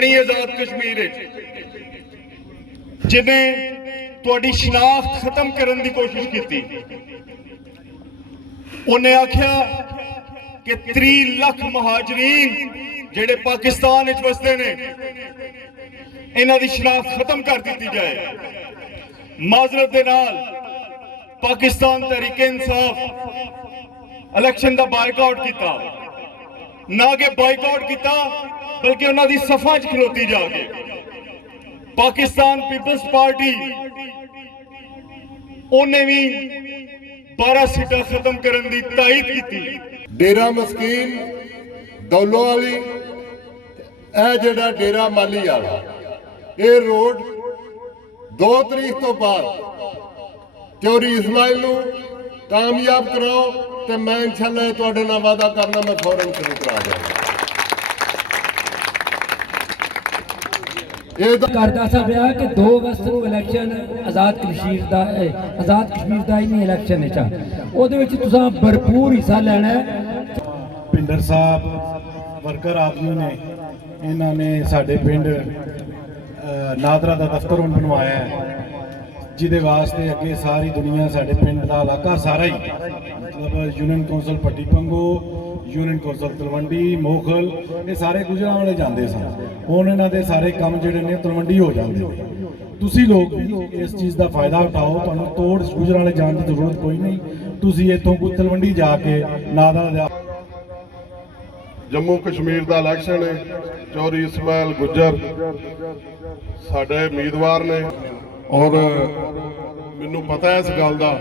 बनी आजाद कश्मीर जिन्हें तुहाडी शनाख्त खत्म करने की कोशिश की। उन्हें आख्या कि 30 लाख महाजरीन जेड़े पाकिस्तान विच वसदे ने इन्हां दी शनाख्त खत्म कर दी जाए। माजरत दे नाल पाकिस्तान तहरीक इंसाफ इलेक्शन का बायकॉट किया, ना कि बायकॉट किया बल्कि उन्हां दी सफा च खलोती जाके। पाकिस्तान पीपल्स पार्टी उन्हें भी 12 सीटां खत्म करने की तायद की। डेरा मस्कीन दौलों वाली जेड़ा डेरा माली वाला ये रोड 2 तरीक तो बाद चौधरी इस्माइल नूं कामयाब कराओ तो मैं इंशाअल्लाह तुहाडे नाल वादा करना मैं फौरन शुरू करा जाऊंगा। करता सा रहा कि 2 अगस्त को इलैक्शन आज़ाद कश्मीर का ही इलैक्शन तुसां भरपूर हिस्सा लेना है। पिंडर साहब वर्कर आदमी ने इन्होंने साडे पिंड नादरा का दफ्तर हुण बनवाया है, जिहदे वास्ते अगे सारी दुनिया साडे पिंड का इलाका सारा ही मतलब यूनियन कौंसल पट्टी पंगो, यूनियन कौंसल तलवंडी, मोखल ये सारे गुजरां वाले जाते सन। हुण इन्हां दे सारे काम जिहड़े ने तलवंडी हो जाते हैं। तुसीं लोग भी इस चीज़ का फायदा उठाओ, तुहानूं तोड़ गुजरां वाले जाने की जरूरत कोई नहीं। तुसीं इत्थों कोई तलवंडी जाके नादरा जम्मू कश्मीर का इलैक्शन है, चौधरी इस्माइल गुज्जर साडे उम्मीदवार ने और मैनू पता है इस गल का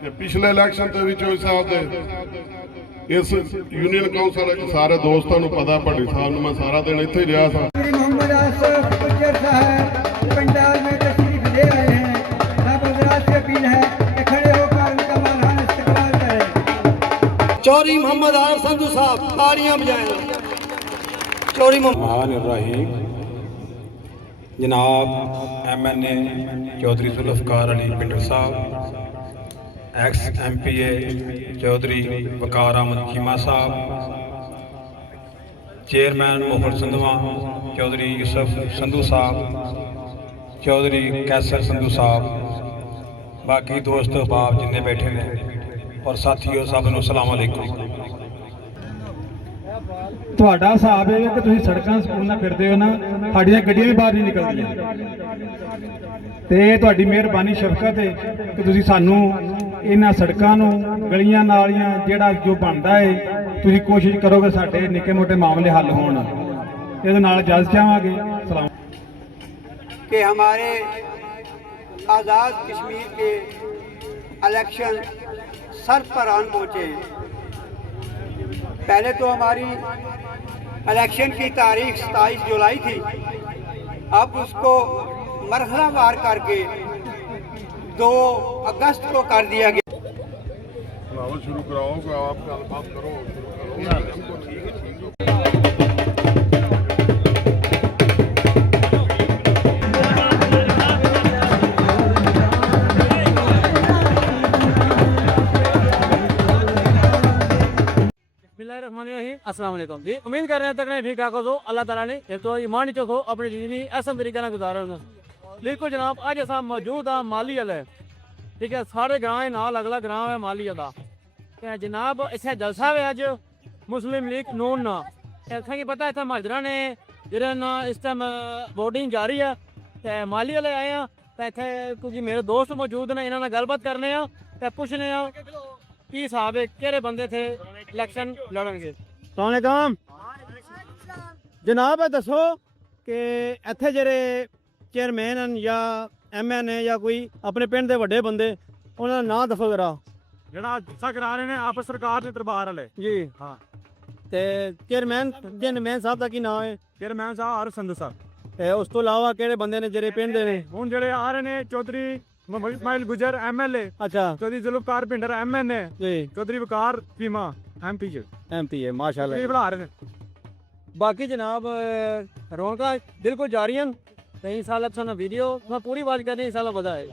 कि पिछले इलैक्शन के भी चौधरी साहब दे इस यूनियन काउंसिल सारे दोस्तों को पता भट्टी साहब मैं सारा दिन इत्थे ही रहा था। मोहम्मद आसिफ गुज्जर साहब पंजाब में तशरीफ ले आए हैं। सब हज़रात से अपील है कि खड़े होकर उनका मौलाना इस्तकबाल करें। चौधरी मोहम्मद आसिफ संधू साहब तालियां बजाएं। चौधरी मोहम्मद जनाब MNA चौधरी जुल्फकार अली पिंडर साहब, एक्स MPA चौधरी वकार अहमद चीमा साहब, चेयरमैन मोहर संधवा चौधरी यूसुफ संधू साहब, चौधरी कैसर संधू साहब, बाकी दोस्त बाप जिन्ने बैठे ने और साथियों सब नूं अस्सलाम वालेकुम। ਤੁਹਾਡਾ ਹਿਸਾਬ ਇਹ ਹੈ ਕਿ ਤੁਸੀਂ ਸੜਕਾਂ ਸਕੂਲ ਨਾਲ ਫਿਰਦੇ ਹੋ ਨਾ, ਸਾਡੀਆਂ ਗੱਡੀਆਂ ਵੀ ਬਾਹਰ ਨਹੀਂ ਨਿਕਲਦੀਆਂ ਤੇ ਤੁਹਾਡੀ ਮਿਹਰਬਾਨੀ ਸ਼ਫਕਤ ਹੈ ਕਿ ਤੁਸੀਂ ਸਾਨੂੰ ਇਹਨਾਂ ਸੜਕਾਂ ਨੂੰ ਗਲੀਆਂ ਨਾਲੀਆਂ ਜਿਹੜਾ ਜੋ ਬਣਦਾ ਹੈ ਤੁਸੀਂ ਕੋਸ਼ਿਸ਼ ਕਰੋਗੇ ਸਾਡੇ ਨਿੱਕੇ ਮੋਟੇ ਮਾਮਲੇ ਹੱਲ ਹੋਣ। ਇਹਦੇ ਨਾਲ ਇਜਾਜ਼ਤ ਚਾਹਾਂਗੇ। ਸਲਾਮ। कि हमारे आज़ाद कश्मीर के इलेक्शन सर पर आन पहुँचे। पहले तो हमारी इलेक्शन की तारीख 27 जुलाई थी, अब उसको मरहलावार करके 2 अगस्त को कर दिया गया। शुरू कराओ आप गलबात करो। अस्सलाम वालेकुम जी। उम्मीद कर रहे हैं तक ठीक ठाक हो। अल्लाह ताला ने एक तो ईमान चो हो अपनी जिंदगी ऐसा तरीके गुजारा। बिल्कुल जनाब अज अस मौजूद हाँ माली वाले, ठीक है, सारे ग्रां नाल अगला ग्रां है माली का। जनाब इतने जलसा है अज मुस्लिम लीग नून ना इतना की पता इतना महाजरा ने जिन्हें ना इस टाइम वोटिंग जारी है तो माली वाले आए हैं तो इतने क्योंकि मेरे दोस्त मौजूद ने इन्होंने गलबात करने तो पूछने की हिसाब है कि बंदे थे इलेक्शन लड़नगे। सलाम जनाब दसो कि इत्थे जेरे चेयरमैन या MNA या कोई अपने पिंड के वड्डे बंदे उन्होंने नाम दसो जरा ਜਿਹੜਾ ਜੱਸਾ ਕਰਾ ਰਹੇ ਨੇ ਆਪ ਸਰਕਾਰ ਦੇ ਦਰਬਾਰ ਵਾਲੇ जी। ਹਾਂ ਤੇ ਚੇਅਰਮੈਨ ਸਾਹਿਬ ਦਾ ਕੀ ਨਾਮ ਹੈ? ਚੇਅਰਮੈਨ ਸਾਹਿਬ ਹਰ ਸੰਧੂ ਸਾਹਿਬ। ਤੇ ਉਸ ਤੋਂ ਇਲਾਵਾ ਕਿਹੜੇ ਬੰਦੇ ਨੇ ਜਿਹੜੇ ਪਿੰਡ ਦੇ ਨੇ? ਹੁਣ ਜਿਹੜੇ ਆ ਰਹੇ ਨੇ ਚੌਧਰੀ इस्माइल गुजर MLA, अच्छा, चौधरी जुल्फकार पिंडर MNA जी, चौधरी वकार चीमा MP है माशाल्लाह। ये बुला रहे हैं। बाकी जनाब रौनक बिल्कुल जारी हैं। कई साल अब वीडियो मैं पूरी बात करनी इंशाल्लाह बता है।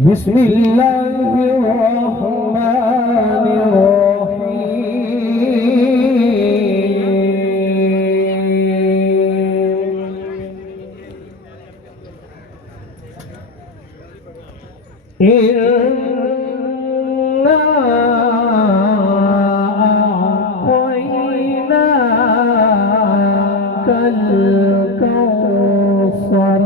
बिस्मिल्लाहिर्रहमानिर्रहीम इन्ना अअतैनाकल कौसर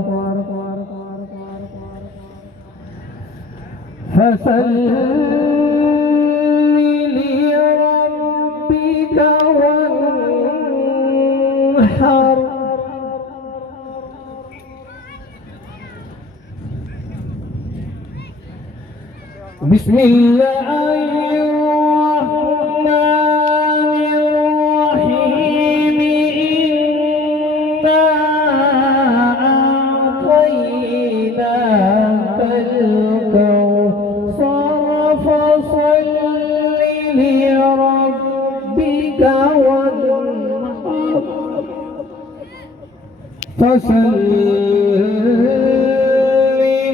फसल्लि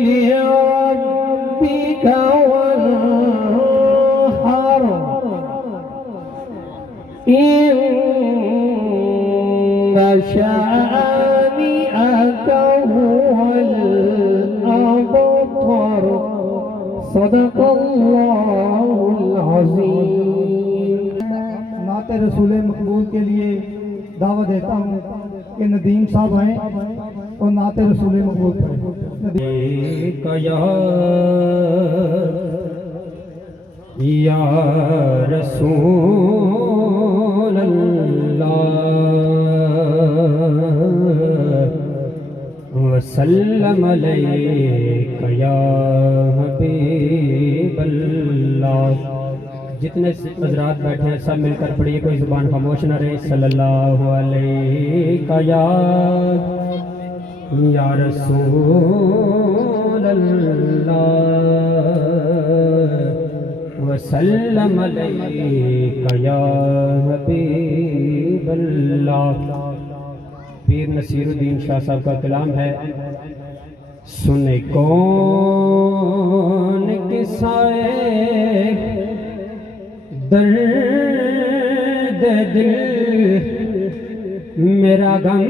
लिरब्बिका वन्हर शानिअक हुवल अबतर सदक़ल्लाहुल अज़ीम। नाते रसूल मकबूल के लिए दावा देता हूँ कि नदीम साहब आए और नाते रसूल मकबूल पढ़े। या रसूल अल्लाह वसल्लम अलैका या हबीबल्लाह। जितने हजरात बैठे हैं सब मिलकर पढ़िए, कोई जुबान खामोश न रहे। सल्लल्लाहु अलैका या रसूल अल्लाह वसल्लम अलैका या हबीबल्लाह। पीर नसीरुद्दीन शाह साहब का कलाम है। सुने कौन किसाए दर्द दिल मेरा गम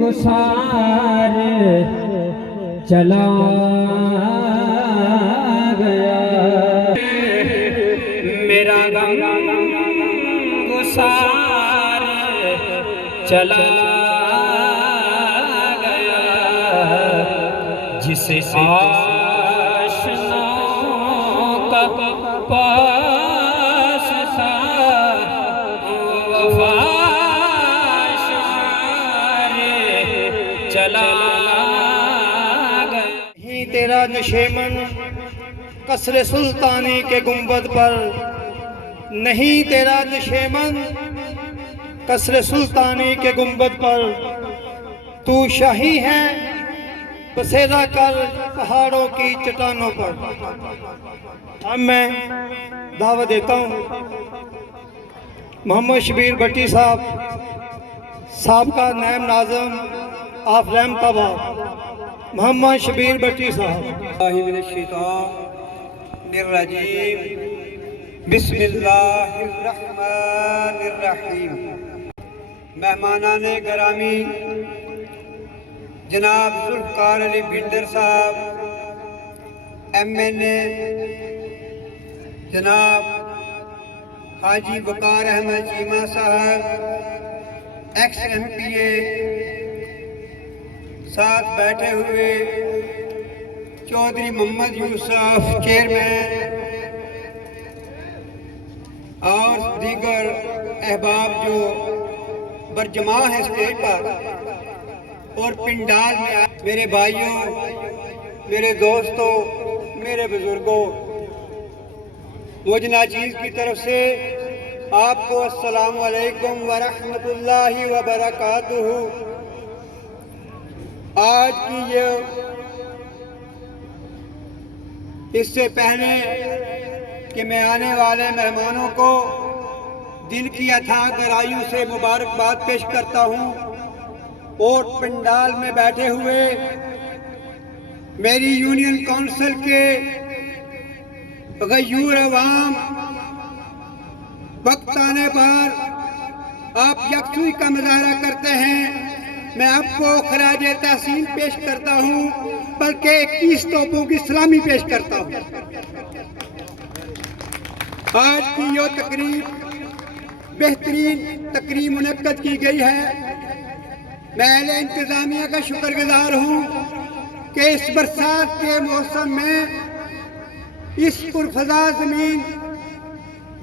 गुसार चला गया, मेरा गम गुसार चला गया। जिसे आशनाओं का पास था वफाशारे चला गया। ही तेरा नशेमन कसरे सुल्तानी के गुंबद पर, नहीं तेरा नशेमन कसरे सुल्तानी के गुंबद पर। तू शाही है बसेरा कर पहाड़ों की चट्टानों पर। अब मैं दावा देता हूँ मोहम्मद शबीर भट्टी साहब का नायब नाज़िम आफलैम तबा मोहम्मद शबीर भट्टी साहब। बिस्मिल्लाहिर्रहमानिर्रहीम। मेहमानाने गरामी जनाब जुल्फ़कार अली भिंडर साहब, MNA जनाब हाजी वकार अहमद चीमा साहब, ex-MPA, साथ बैठे हुए चौधरी मोहम्मद यूसुफ चेयरमैन और दीगर अहबाब जो बरजमा है स्टेज पर और पिंडाल में आए मेरे भाइयों, मेरे दोस्तों, मेरे बुजुर्गों, मुझ नाचीज़ की तरफ से आपको अस्सलामु अलैकुम व रहमतुल्लाहि व बरकातुहू। आज की ये इससे पहले कि मैं आने वाले मेहमानों को दिल की अथाह गहराइयों से मुबारकबाद पेश करता हूँ और पंडाल में बैठे हुए मेरी यूनियन काउंसिल के गयूर अवाम वक्त आने पर आप यकसुई का मुजाहरा करते हैं, मैं आपको खराज तहसीन पेश करता हूं, बल्कि 21 तोपों की सलामी पेश करता हूं। आज की यो तकरीब बेहतरीन तकरीब मुनक्कद की गई है। मैं अहले इंतजामिया का शुक्रगुजार हूँ कि इस बरसात के मौसम में इस पुरफजा जमीन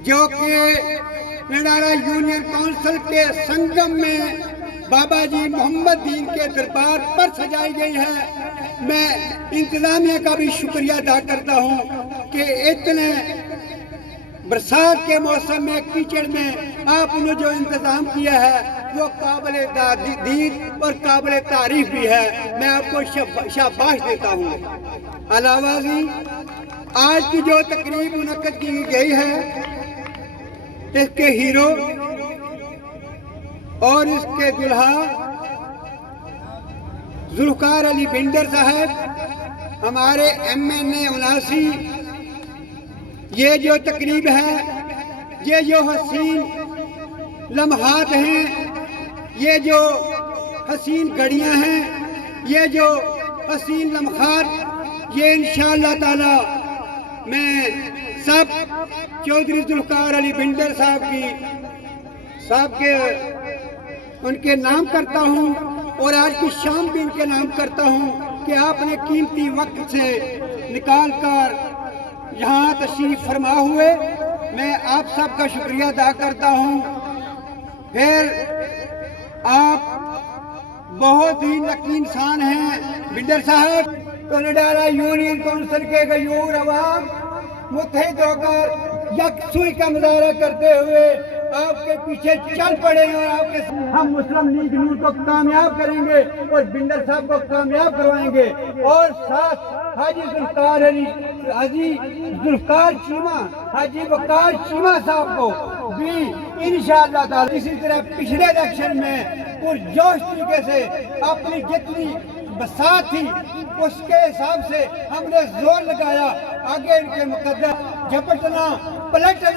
जो कि नडाला यूनियन काउंसिल के संगम में बाबा जी मोहम्मद दीन के दरबार पर सजाई गई है, मैं इंतजामिया का भी शुक्रिया अदा करता हूँ कि इतने बरसात के मौसम में कीचड़ में आपने जो इंतजाम किया है वो काबिल दीद और काबिल तारीफ भी है। मैं आपको शाबाश देता हूँ। अलावा जी आज की जो तकरीब मुनक्कद की गई है, इसके हीरो और इसके दुल्हा जुल्फकार अली बिंडर साहब, हमारे MNA 79, ये जो तकरीब है, ये जो हसीन लम्हात हैं, ये जो हसीन घड़ियां हैं, ये जो हसीन लम्हात, ये इंशाअल्लाह ताला मैं सब चौधरी जुल्फकार अली बिंडर साहब के उनके नाम करता हूँ और आज की शाम भी इनके नाम करता हूँ कि आपने कीमती वक्त से निकाल कर यहाँ तशरीफ फरमा हुए। मैं आप सबका शुक्रिया अदा करता हूँ। फिर आप बहुत ही लकी इंसान हैं बिंडर साहब। तो नडाला यूनियन काउंसिल के गयूर अवाम मुत्तहिद होकर यकसुई का मुजाहरा करते हुए आपके पीछे चल पड़े और आपके हम मुस्लिम लीग नूर को कामयाब करेंगे और बिंडर साहब को कामयाब करवाएंगे और साथ हाजी जुल्फकार चीमा, हाजी वकार चीमा साहब को भी इंशाअल्लाह ताला इसी तरह पिछले इलेक्शन में पुरजोश तरीके से अपनी जितनी बसात थी उसके हिसाब से हमने जोर लगाया। आगे इनके मुकद्दर झपटना पलट कर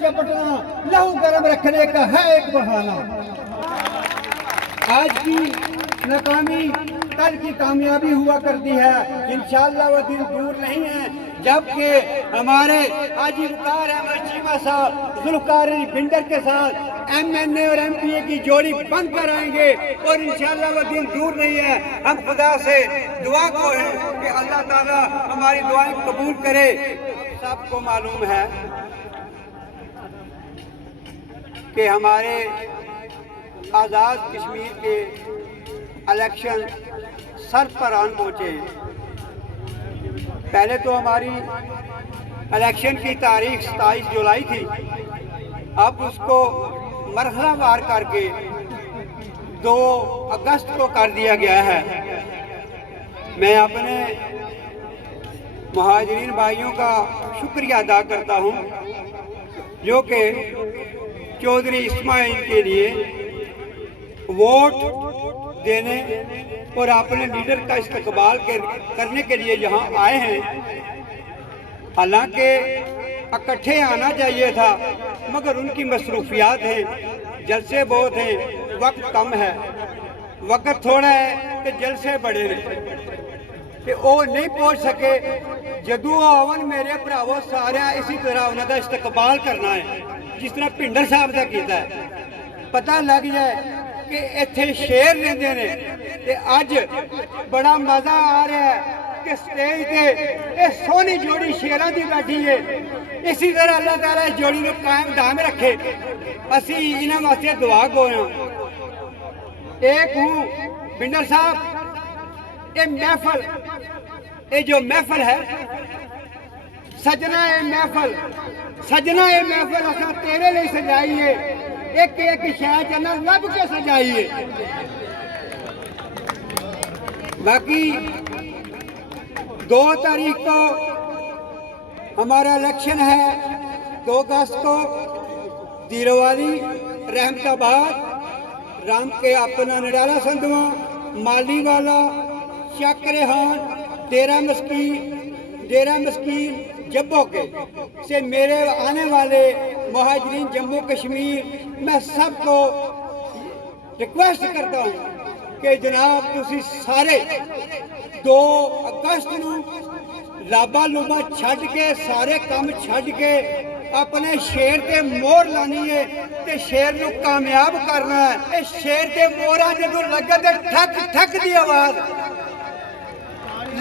झपटना लहू गर्म रखने का है एक बहाना। आज की नाकामी कल की कामयाबी हुआ करती है, इंशाअल्लाह वो दिन दूर नहीं है जबकि हमारे हाजी वकार अहमद चीमा साहब जुल्फकार अली बिंडर के साथ MNA और MPA की जोड़ी बंद कर आएंगे और इंशाअल्लाह वो दिन दूर नहीं है। हम खुदा से दुआ को है कि अल्लाह ताला हमारी दुआएं कबूल करे। सबको मालूम है कि हमारे आज़ाद कश्मीर के इलेक्शन सर पर आन पहुँचे। पहले तो हमारी इलेक्शन की तारीख 27 जुलाई थी, अब उसको मरहलावार करके 2 अगस्त को कर दिया गया है। मैं अपने मुहाजिरीन भाइयों का शुक्रिया अदा करता हूं जो कि चौधरी इस्माइल के लिए वोट देने और अपने लीडर का इस्तकबाल करने के लिए यहाँ आए हैं। हालांकि इकट्ठे आना चाहिए था मगर उनकी मसरूफियात हैं, जलसे बहुत हैं, वक्त कम है, वक्त थोड़ा है कि जलसे बड़े ने वो नहीं पहुँच सके। जदू आवन मेरे भरावो सारे इसी तरह उन्होंने इस्तकबाल करना है जिस तरह भिंडर साहब का किया है। पता लग जाए कि इत्थे शेर लेंदे ने ते अज बड़ा मजा आ रहा है कि स्टेज पे ये सोहनी जोड़ी शेरां दी बैठी है। इसी तरह अल्लाह ताला इस जोड़ी को कायम दाम रखे। असी इन्हां वास्ते दुआ गोया। एक हूँ बिंडर साहब, ये महफल, ये जो महफल है सजना, ये महफल सजना, ये महफल असा तेरे लिए सजाई है। एक एक शह जना लब के सजाई है। बाकी 2 तारीख को हमारा इलेक्शन है, 2 अगस्त को दीरोवाली, रहमताबाद, राम के अपना नडाला संधवा, माली वाला, चक रेहान, डेरा मस्कीन जब्बो के से मेरे आने वाले मुहाजिरीन जम्मू कश्मीर, मैं सबको रिक्वेस्ट करता हूँ कि जनाब तुसी सारे 2 अगस्त ਨੂੰ लाबा लूबा छड़ के सारे काम छड़ के अपने शेर ते मोहर लानी है ते शेर नू कामयाब करना है। ये शेर ते मोहरा जदों लगे ते ठक ठक दी आवाज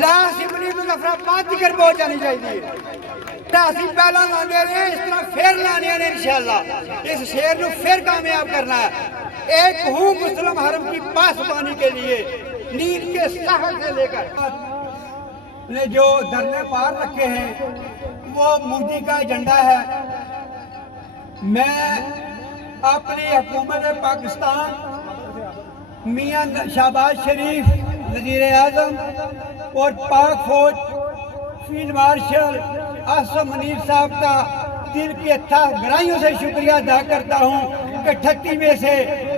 ला सिमली मुजफ्फराबाद तक पहुंच जानी चाहिए। असी पहला लाने रहे, इस तरह फिर लाने ने इंशाअल्लाह। इस शेर नू फिर कामयाब करना है। एक हूँ मुस्लिम हरम की पासबानी के लिए नील के साहब से लेकर ने जो धरने पार रखे हैं वो मोदी का एजेंडा है। मैं अपनी हुकूमत पाकिस्तान मियां शहबाज शरीफ वज़ीर आज़म और पाक फौज फील्ड मार्शल आसम मुनीर साहब का दिल की गहराइयों से शुक्रिया अदा करता हूँ कि 38 में से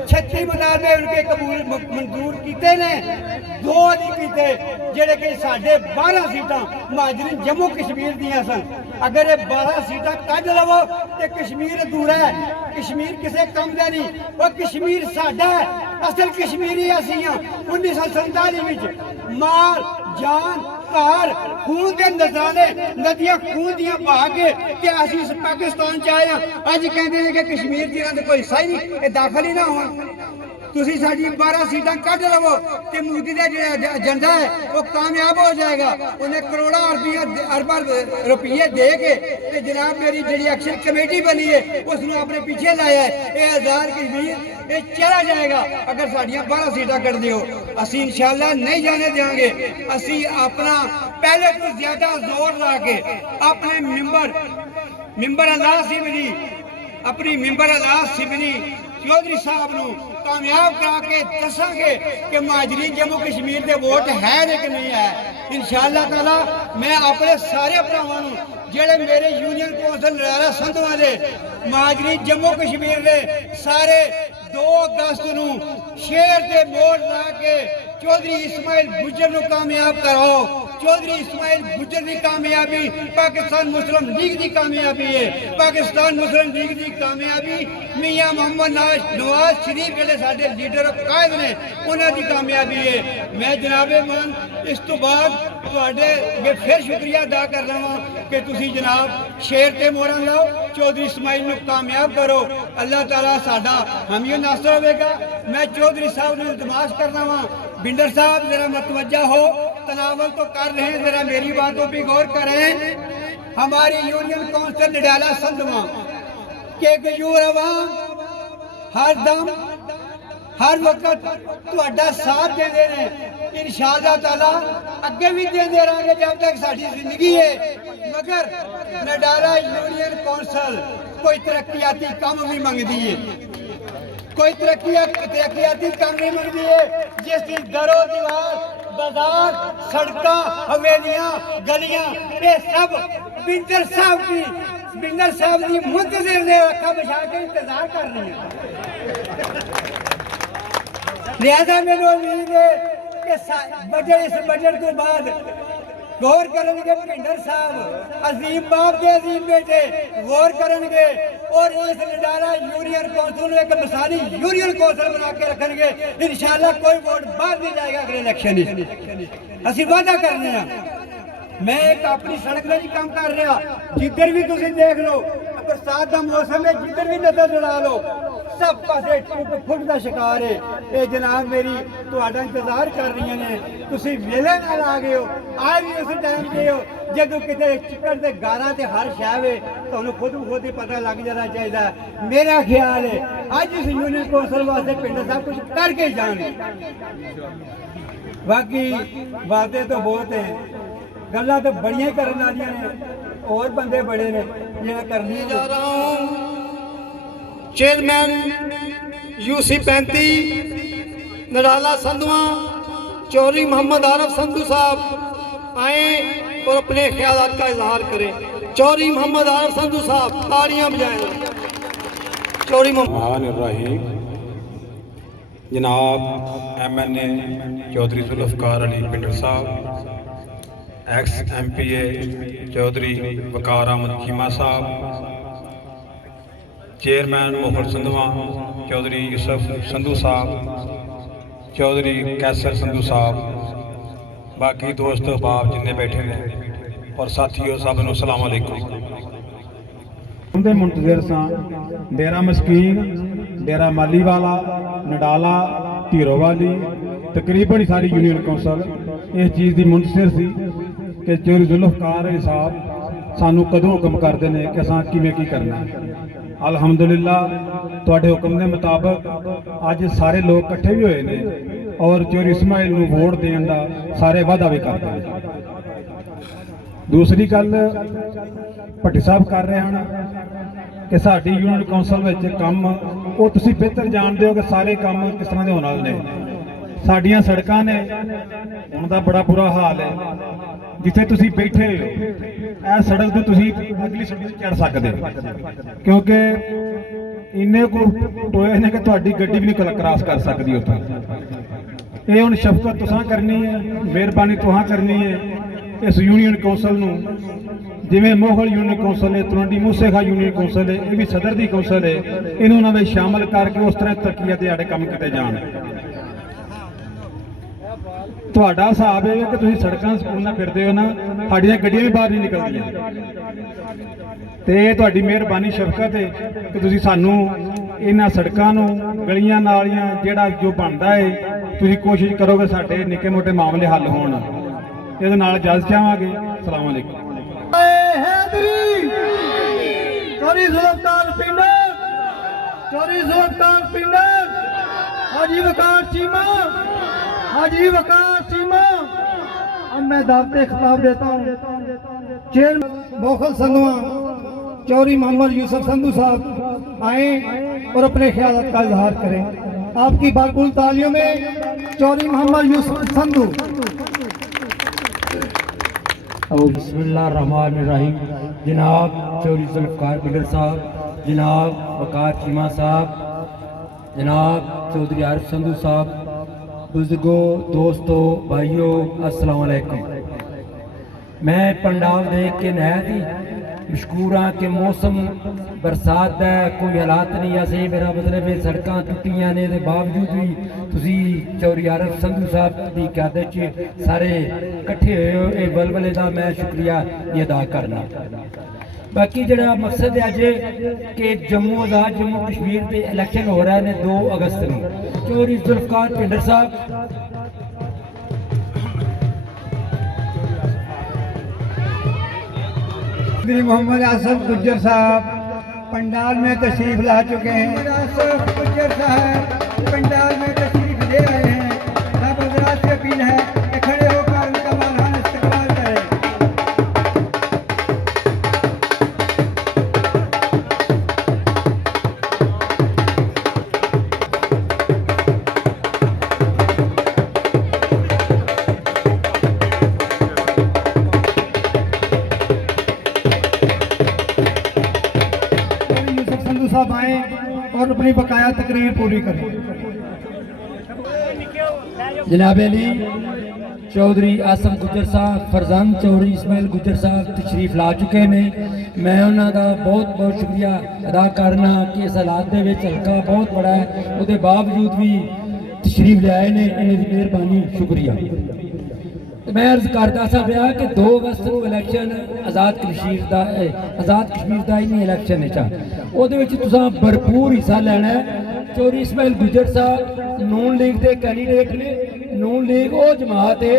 36 मुतालबे उनके कबूल मंजूर किए ने, 2 नहीं किए जेड़े कि साढ़े 12 सीटां मुहाजिरीन जम्मू कश्मीर दियां सन। अगर ये 12 सीटां कढ़ लवो तो कश्मीर अधूरा है, कश्मीर किसी कम का नहीं। वो कश्मीर साडा है, असल कश्मीरी असी हाँ। 1947 में माल जान घर खून के नजारे नदियां खून दियां बहा के असी इस पाकिस्तान च आए। अज कहते हैं कि कश्मीर दी इन्हां दा कोई हिस्सा ही नहीं, ये दाखल ही ना हो। तुसी साडी 12 सीटां कढ़ लवो ते मोदी का जो एजेंडा है वो कामयाब हो जाएगा। उन्हें करोड़ा अरबा रुपये दे के ते जनाब मेरी जी एक्शन कमेटी बनी है उसने अपने पीछे लाया है। ये आजाद कश्मीर ये चला जाएगा अगर साड़ियाँ 12 सीटां कर दियो। असी इंशाअल्लाह नहीं जाने देंगे। असी अपना पहले तो ज्यादा जोर ला के अपने मिंबर अल्लाह सिमरी अपनी मिंबर अल्लाह सिमरी चौधरी साहब नू कामयाब करा के दसांगे कि मुहाजिरीन जम्मू कश्मीर के वोट है कि नहीं है। इंशाअल्लाह ताला मैं अपने सारे भरावां नू जेड़े मेरे यूनियन कौंसल नडाला संधवां दे मुहाजिरीन जम्मू कश्मीर दे सारे 2 अगस्त नू शेर ते मोड़ ला के चौधरी इस्माइल गुज्जर नू कामयाब कराओ। चौधरी इस्माइल गुज्जर की कामयाबी पाकिस्तान मुस्लिम लीग की कामयाबी है। पाकिस्तान मुस्लिम लीग की कामयाबी मियां मोहम्मद नवाज शरीफ जेडे साडे लीडर कायद ने उन्हां दी कामयाबी है। मैं जनाबे मान इस तो बाद तुहाडे मैं फिर शुक्रिया अदा कर रहा कि तुसी जनाब शेर ते मोहरा लाओ, चौधरी इस्माइल नू कामयाब करो। अल्लाह ताला साडा हामी नासर होगा। मैं चौधरी साहब नू इल्तमास करना वा बिंडर साहब जरा मतवज्जा हो, तनावल तो कर रहे हैं, जरा मेरी बातों पर गौर करें। हमारी यूनियन कौंसिल नडाला संधवा के गजूर अवाम हर दम हर वक्त तुहाडा साथ देते हैं। इंशाअल्लाह ताला अगे भी देते रहेंगे जब तक साडी जिंदगी है। मगर नडाला यूनियन कौंसिल कोई तरक्याती काम भी मंगती है, कोई तरक्याती काम नहीं मंगती है। जिसकी दरो दीवार बाजार सड़का हवेलियां गलियां ये सब बिंदर साहब की मुंतजिर ने रखा बिछा के इंतजार कर रही है। लिहाजा मेरी उम्मीद है कि इस बजट के बाद गौर करेंगे भिंडर साहब अजीम बाप के अजीम बेटे गौर करेंगे और इस नडाला यूनियन कौंसिल एक मिसाली यूनियन कौंसिल बना के रखेंगे। इंशाअल्लाह कोई वोट बाहर नहीं जाएगा अगले इलेक्शन। असि वादा करने हैं। मैं एक अपनी सड़क में काम कर रहा, जिधर भी तुम देख लो बरसात का मौसम है, जिधर भी नजर लड़ा लो सब पासे फुट का शिकार है। ये जनाब मेरी तुहाडा इंतजार कर रही ने, तुसी वेले नाल आ गए हो, आ भी उस टाइम गए हो जदों किते चिकड़ ते गारा ते हर शय वे तुहानू खुद ही पता लग जाना चाहिए। मेरा ख्याल है अज इस यूनियन कौंसिल वास्ते पिंड सब कुछ करके जाने। बाकी बातें तो बहुत है, गल्लां तो बड़ियां करने वालियां ने, और बंदे बड़े ने जिन्हें करनी जा रहा हूं। चेयरमैन यूसी 35 नडाला संधवा चौधरी मोहम्मद आरफ संधू साहब आए और अपने ख्यालात का इजहार करें। चौधरी मोहम्मद आरफ संधू साहब तालियां बजाएं। चौधरी मोहम्मद जनाब MNA चौधरी जुल्फकार अली पिंडर साहब, एक्स MPA चौधरी वकार अहमद चीमा साहब, चेयरमैन मोहर संधवा चौधरी यूसुफ संधू साहब, चौधरी कैसर संधू साहब, बाकी दोस्त बाप जिन्ने बैठे ने और साथियों सब नूं अस्सलाम वालेकुम। उनके मुंतजर सां डेरा मस्कीन, डेरा मालीवाला, नडाला, ढीरोवाली, तकरीबन ही सारी यूनियन कौंसल इस चीज़ की मुंतजर सी कि चौधरी जुल्फकार अली साहब सानू कदों हुक्म करते हैं कि असां किवें की करना। अलहमदुलिल्ला तुहाडे हुक्म के मुताबिक अज सारे लोग इकट्ठे भी होए ने और चौधरी इस्माइल नूं वोट देने का सारे वादा भी करते हैं। दूसरी गल भट्टी साहब कर रहे हैं कि साडी यूनियन कौंसल विच काम वो तुसीं बेहतर जानते हो कि सारे काम किस तरह के होने वाले ने। साडियां सड़कां ने उनका बड़ा बुरा हाल है, जिथे तुसीं बैठे हो यह सड़क तो तुसीं अगली सड़क चढ़ सकते क्योंकि इन्ने को टोए ने कि तुहाडी गड्डी भी नहीं क्रॉस कर सकती उत्थे। ये हुण शफकत तुसां करनी है, मेहरबानी तुहां करनी है। इस यूनियन कौंसल नूं जिवें मोहल यूनियन कौंसल है, तलवंडी मूसे खां यूनियन कौंसल है, ये भी सदर की कौंसल है, इन्हों उन्हां विच शामिल करके उस तरह तरक्की ते साडे काम किते जाण। तुहाडा हिसाब है कि तुसीं सड़कां स्कूलां फिरदे हो ना, साडीआं गड्डियां भी बाहर नहीं निकलदियां ते तुहाडी मेहरबानी शफकत है कि तुसीं सानूं इन्हां सड़कां नूं गलियां नालियां जिहड़ा जो बनदा है तुसीं कोशिश करो कि साडे निक्के मोटे मामले हल होण। ਇਹਦੇ ਨਾਲ ਇਜਾਜ਼ਤ ਚਾਹਾਂਗੇ। अस्सलाम वालेकुम। चौधरी जुल्फकार पिंडर, चौधरी जुल्फकार पिंडर, हाजी वकार चीमा, हाजी वकार चीमा। अब मैं दावते खिताब देता हूँ चेयरमैन मोखल संधवा चौधरी मोहम्मद यूसुफ संधू साहब आए और अपने ख्याल का इजहार करें। आपकी बारकुल तालियों में चौधरी मोहम्मद यूसुफ संधू। और बिस्मिल्लाहिर्रहमानिर्रहीम। जनाब चौधरी जुल्फकार पिंडर साहब, जनाब वकार चीमा साहब, जनाब चौधरी आरिफ संधू साहब, बुजुर्गों, दोस्तों, भाइयों, अस्सलाम वालेकुम। मैं पंडाल देख के नहायत ही मशकूर हाँ कि मौसम बरसात है, कोई हालात नहीं ऐसे। मेरा मतलब है सड़कां टुटियां ने दे बावजूद भी तुसी चौधरी आरिफ संधू साहब की क्यादत च सारे इकट्ठे हुए हो, ये बलबले का मैं शुक्रिया अदा करना। बाकी जड़ा मकसद है अज कि जम्मू आज़ाद जम्मू कश्मीर के इलैक्शन हो रहा है 2 अगस्त में। चौधरी जुल्फकार पिंडर साहब मोहम्मद आसफ गुज्जर साहब पंडाल में तशरीफ ला चुके हैं। आसफ गुज्जर साहब पंडाल में तशरीफ ले रहे हैं। सब हज़रात से अपील है कि खड़े होकर उनका मौलाना इस्तकबाल करें। साहब आए और अपनी बकाया तकरीर पूरी करें। जनाब अली चौधरी आसम गुज्जर साहब, फरजान चौधरी इस्माइल गुज्जर साहब तशरीफ ला चुके ने। मैं उन्होंने बहुत बहुत शुक्रिया अदा करना कि इस हालात के हल्का बहुत बड़ा है, उसके बावजूद भी तशरीफ लियाए ने, इन्हें मेहरबानी शुक्रिया। मैं अर्ज करता सा पाया कि 2 अगस्त को इलैक्शन आज़ाद कश्मीर का ही इलैक्शन है, भरपूर हिस्सा लेना है। चौधरी इस्माइल गुज्जर साहब नून लीग के कैंडीडेट ने। नून लीग वो जमात है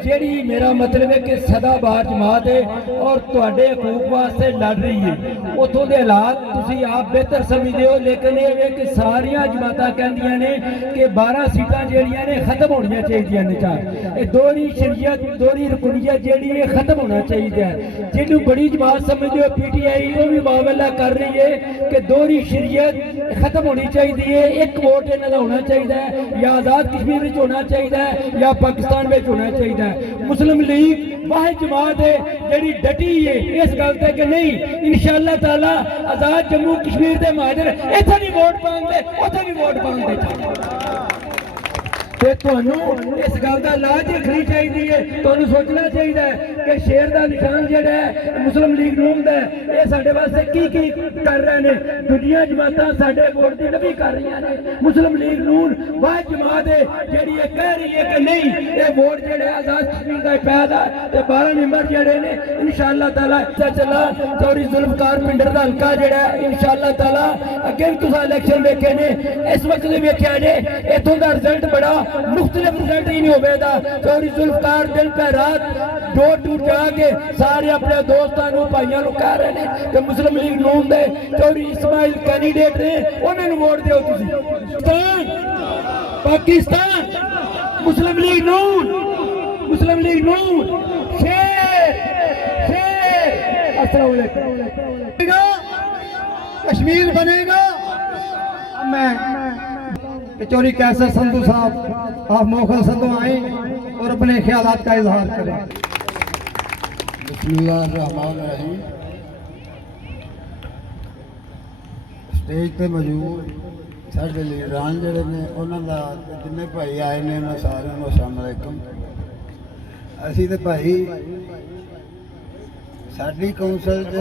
जी, मेरा मतलब है कि सदाबहार जमात है और तुहाडे हकूक वास्ते लड़ रही है। उतों के हालात तुसीं आप बेहतर समझते हो, लेकिन ये है कि सारिया जमातां कहंदियां ने कि 12 सीटां जिहड़ियां ने खत्म होनियां चाहिए ने। दोहरी शरीयत, दोहरी रुकनीयत जिहड़ी है खत्म होना चाहिए। जिन्होंने बड़ी जमात समझते हो PTI वो भी मुआवला कर रही है कि दोहरी शरीयत खत्म होनी चाहिए है। एक वोट इन्हां दा होना चाहिए, या आज़ाद कश्मीर में होना चाहिए या पाकिस्तान में होना चाहिए। मुस्लिम लीग वाहिद जमात है जी डटी है इस गल से कि नहीं इंशाअल्लाह ताला आज़ाद जम्मू कश्मीर के महाजर इत्थे भी वोट पाएंगे, उत्थे भी वोट पाएंगे। ਤੇ ਤੁਹਾਨੂੰ ਇਸ ਗੱਲ ਦਾ ਲਾਜ ਦੇਖਣੀ ਚਾਹੀਦੀ ਹੈ। ਤੁਹਾਨੂੰ ਸੋਚਣਾ ਚਾਹੀਦਾ ਹੈ ਕਿ ਸ਼ੇਰ ਦਾ ਨਿਸ਼ਾਨ ਜਿਹੜਾ ਹੈ ਮੁਸਲਿਮ ਲੀਗ ਨੂਨ ਦਾ ਹੈ, ਇਹ ਸਾਡੇ ਵਾਸਤੇ ਕੀ ਕਰ ਰਹੇ ਨੇ। ਦੂਜੀਆਂ ਜਮਾਤਾਂ ਸਾਡੇ ਵੋਟ ਦੀ ਨਫੀ ਕਰ ਰਹੀਆਂ ਨੇ, ਮੁਸਲਿਮ ਲੀਗ ਨੂਨ ਵਾਹਿਦ ਜਮਾਤ ਹੈ ਜਿਹੜੀ ਇਹ ਕਹਿ ਰਹੀ ਹੈ ਕਿ ਨਹੀਂ, ਇਹ ਵੋਟ ਜਿਹੜੇ ਆਜ਼ਾਦ ਕਸ਼ਮੀਰ ਦਾ ਪੈਦਾ ਤੇ 12 ਮੈਂਬਰ ਜਿਹੜੇ ਨੇ ਇਨਸ਼ਾਅੱਲਾ ਤਾਲਾ ਚੱਲਾ ਚੌਧਰੀ ਜ਼ੁਲਫਕਾਰ ਪਿੰਡਰ ਦਾ ਹਲਕਾ ਜਿਹੜਾ ਇਨਸ਼ਾਅੱਲਾ ਤਾਲਾ ਅੱਗੇ ਵੀ ਤੁਸੀਂ ਇਲੈਕਸ਼ਨ ਵੇਖੇ ਨੇ, ਇਸ ਵਕਤ ਵੀ ਵੇਖਿਆ ਜੇ ਇੱਥੋਂ ਦਾ ਰਿਜ਼ਲਟ ਬੜਾ ਮੁਖਤਲਿਫ ਰਿਜ਼ਲਟ ਹੀ ਨਹੀਂ ਹੋਵੇਗਾ। ਚੌਧਰੀ ਜ਼ੁਲਫਕਾਰ ਦਿਨ ਪੈ ਰਾਤ ਡੋਰ ਟੂ ਜਾ ਕੇ ਸਾਰੇ ਆਪਣੇ ਦੋਸਤਾਂ ਨੂੰ ਭਾਈਆਂ ਨੂੰ ਕਹਿ ਰਹੇ ਨੇ ਕਿ ਮੁਸਲਿਮ ਲੀਗ ਨੂਨ ਦੇ ਚੌਧਰੀ ਇਸਮਾਈਲ ਕੈਂਡੀਡੇਟ ਨੇ, ਉਹਨਾਂ ਨੂੰ ਵੋਟ ਦਿਓ ਤੁਸੀਂ। ਪਾਕਿਸਤਾਨ मुस्लिम लीग नून शेर शेर। अस्सलाम वालेकुम। कश्मीर बनेगा। मैं चौधरी कैसर संधू साहब आप मौका संधू आए और अपने ख्यालात का इजहार करें। बिस्मिल्लाहिर्रहमानिर्रहीम। स्टेज पे मौजूद ਸਾਡੇ ਲੀਡਰਾਂ ਜਿਹੜੇ ਨੇ ਉਹਨਾਂ ਦਾ ਜਿੰਨੇ ਭਾਈ ਆਏ ਨੇ ਉਹਨਾਂ ਸਾਰਿਆਂ ਨੂੰ ਅਸਲਾਮ ਅਲੈਕੁਮ। ਅਸੀਂ ਤੇ ਭਾਈ ਸਾਡੀ ਕੌਂਸਲ 'ਚ